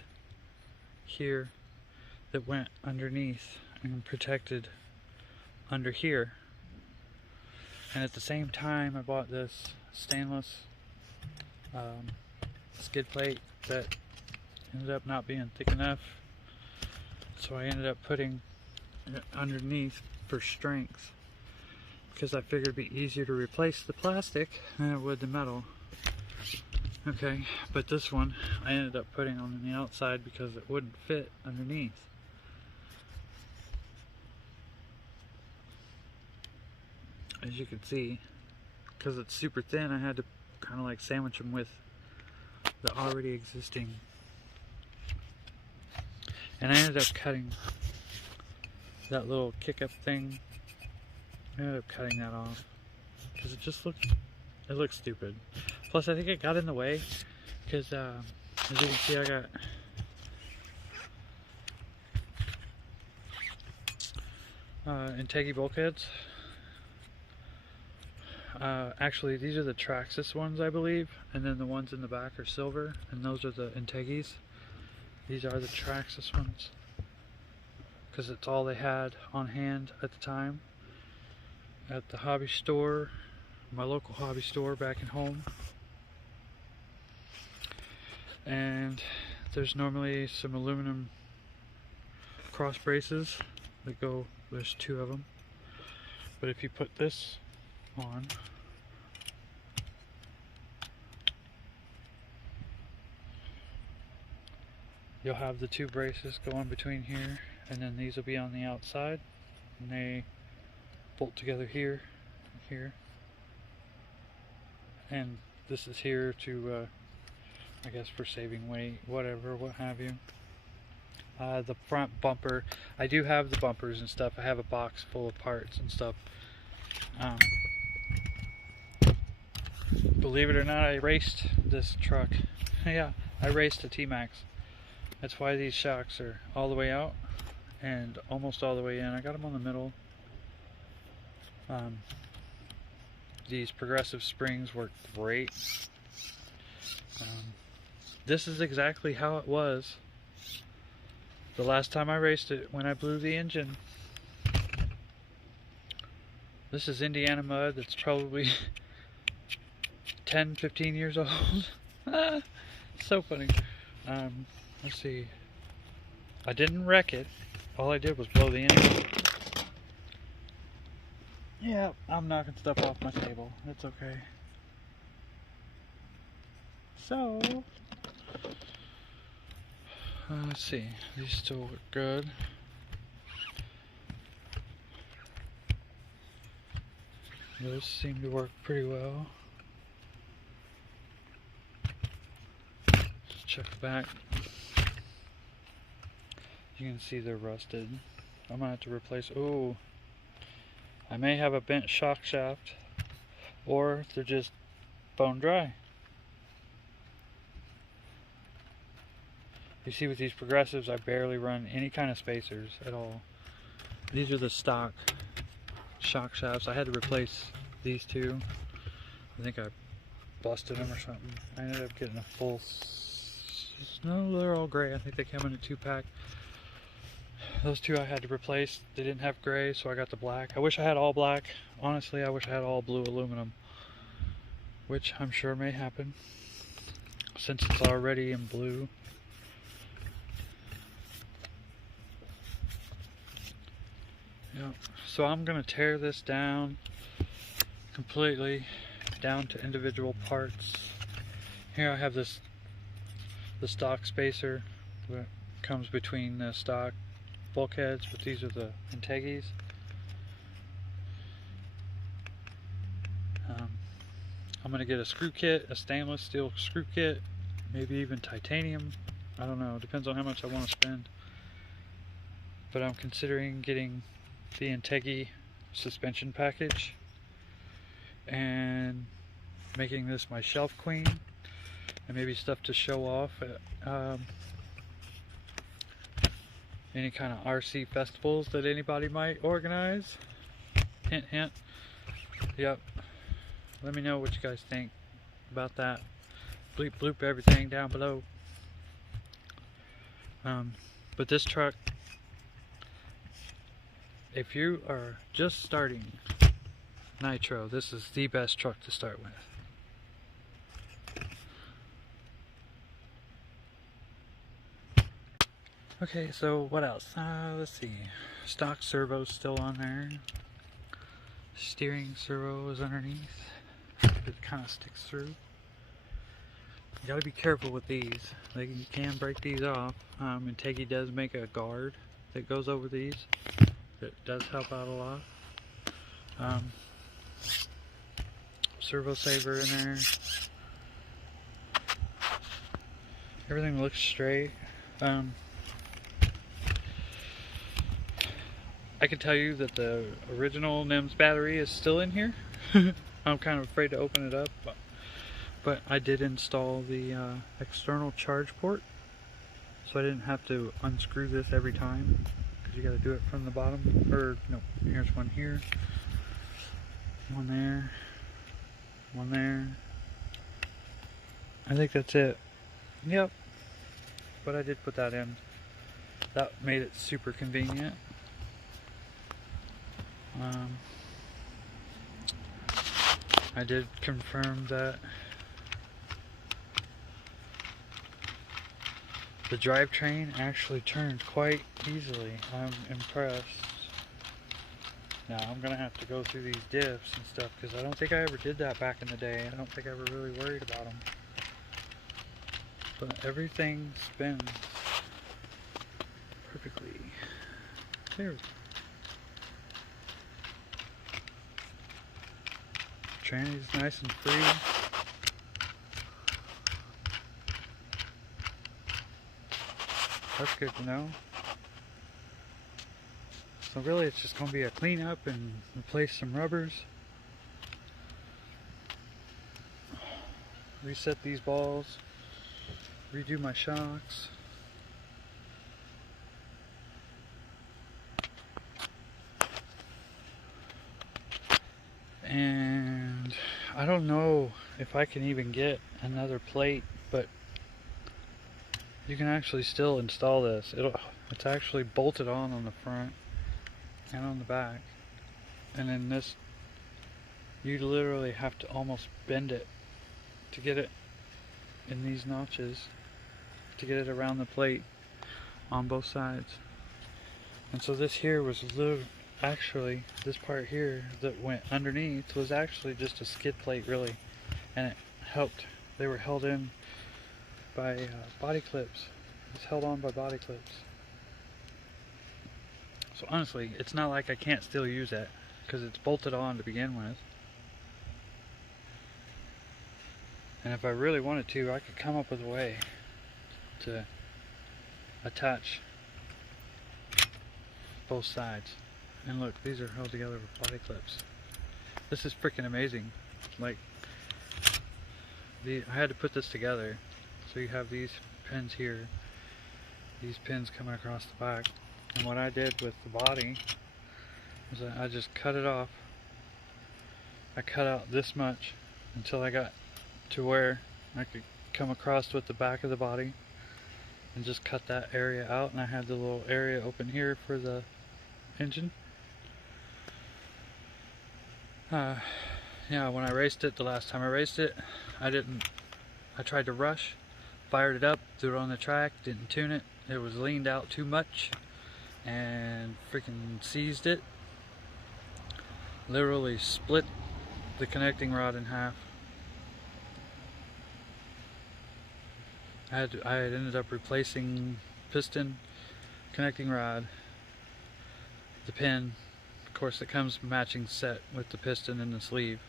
here that went underneath and protected under here. And at the same time, I bought this stainless skid plate that ended up not being thick enough, so I ended up putting it underneath for strength, because I figured it'd be easier to replace the plastic than it would the metal. Okay, but this one I ended up putting on the outside because it wouldn't fit underneath. As you can see, because it's super thin, I had to kind of like sandwich them with the already existing. And I ended up cutting that little kick-up thing. I ended up cutting that off because it just looks stupid. Plus, I think it got in the way because, as you can see, I got Integrity bulkheads. Actually, these are the Traxxas ones, I believe, and then the ones in the back are silver, and those are the Integis. These are the Traxxas ones, because it's all they had on hand at the time at the hobby store, my local hobby store back at home. And there's normally some aluminum cross braces that go, there's two of them, but if you put this on, you'll have the two braces going between here, and then these will be on the outside, and they bolt together here and here, and this is here to I guess for saving weight, whatever, what have you. The front bumper, I do have the bumpers and stuff. I have a box full of parts and stuff. Believe it or not, I raced this truck. Yeah, I raced a T-Max. That's why these shocks are all the way out and almost all the way in. I got them on the middle. These progressive springs work great. This is exactly how it was the last time I raced it, when I blew the engine. This is Indiana mud that's probably 10, 15 years old. So funny. Let's see. I didn't wreck it. All I did was blow the engine. Yeah, I'm knocking stuff off my table. It's okay. So, let's see. These still look good. Those seem to work pretty well. Let's check the back. You can see they're rusted. I'm gonna have to replace. Oh, I may have a bent shock shaft, or they're just bone dry. You see with these progressives, I barely run any kind of spacers at all. These are the stock shock shafts. I had to replace these two. I think I busted them or something. I ended up getting a full, no, they're all gray. I think they come in a 2-pack. Those two I had to replace. They didn't have gray, so I got the black. I wish I had all black. Honestly, I wish I had all blue aluminum, which I'm sure may happen since it's already in blue. Yep. So I'm gonna tear this down completely, down to individual parts. Here I have the stock spacer that comes between the stock bulkheads, but these are the Integis. I'm gonna get a screw kit, a stainless steel screw kit, maybe even titanium. I don't know, depends on how much I want to spend. But I'm considering getting the Integi suspension package and making this my shelf queen, and maybe stuff to show off at any kind of RC festivals that anybody might organize. Hint, hint. Yep. Let me know what you guys think about that. Bleep bloop everything down below. But this truck, if you are just starting Nitro, this is the best truck to start with. Okay, so what else? Let's see. Stock servo's still on there. Steering servo is underneath. It kind of sticks through. You gotta be careful with these. Like, you can break these off. And Integi does make a guard that goes over these. That does help out a lot. Servo saver in there. Everything looks straight. I can tell you that the original NIMS battery is still in here. I'm kind of afraid to open it up, but I did install the external charge port, so I didn't have to unscrew this every time, because you got to do it from the bottom. Or no, here's one here, one there, one there. I think that's it. Yep, but I did put that in. That made it super convenient. I did confirm that the drivetrain actually turned quite easily. I'm impressed. Now I'm gonna have to go through these diffs and stuff, because I don't think I ever did that back in the day. I don't think I ever really worried about them. But everything spins perfectly. There we go. Tranny's nice and free. That's good to know. So really it's just going to be a clean up and replace some rubbers. Reset these balls. Redo my shocks. And I don't know if I can even get another plate, but you can actually still install this. It's actually bolted on the front and on the back, and then this, you literally have to almost bend it to get it in these notches, to get it around the plate on both sides. And so this here was actually, this part here that went underneath was actually just a skid plate, really, and it helped. They were held in by body clips. It's held on by body clips. So honestly, it's not like I can't still use that, because it's bolted on to begin with. And if I really wanted to, I could come up with a way to attach both sides. And look, these are held together with body clips. This is freaking amazing. Like, I had to put this together. So you have these pins here, these pins coming across the back. And what I did with the body was I just cut it off. I cut out this much until I got to where I could come across with the back of the body and just cut that area out, and I had the little area open here for the engine. Yeah, when I raced it, the last time I raced it, I tried to rush, fired it up, threw it on the track, didn't tune it. It was leaned out too much and freaking seized it. Literally split the connecting rod in half. I had ended up replacing piston, connecting rod, the pin. Of course, it comes matching set with the piston and the sleeve.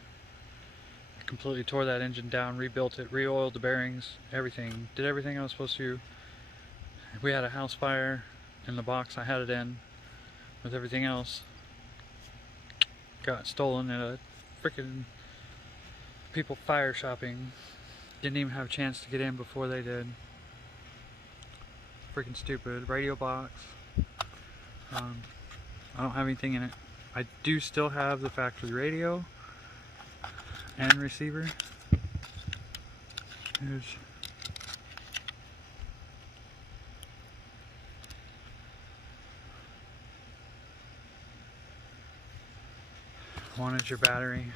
I completely tore that engine down, rebuilt it, re-oiled the bearings, everything. Did everything I was supposed to. We had a house fire in the box I had it in with everything else. Got stolen at a freaking people fire shopping. Didn't even have a chance to get in before they did. Freaking stupid. Radio box. I don't have anything in it. I do still have the factory radio and receiver. Here's one is your battery,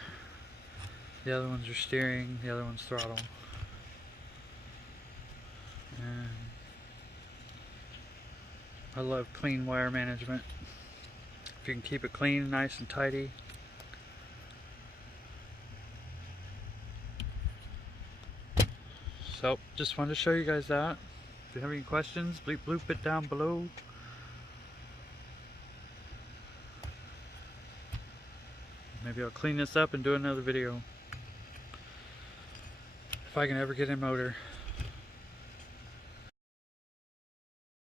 the other one's your steering, the other one's throttle. And I love clean wire management. If you can keep it clean, nice and tidy. So, just wanted to show you guys that. If you have any questions, bleep bloop it down below. Maybe I'll clean this up and do another video. If I can ever get in motor.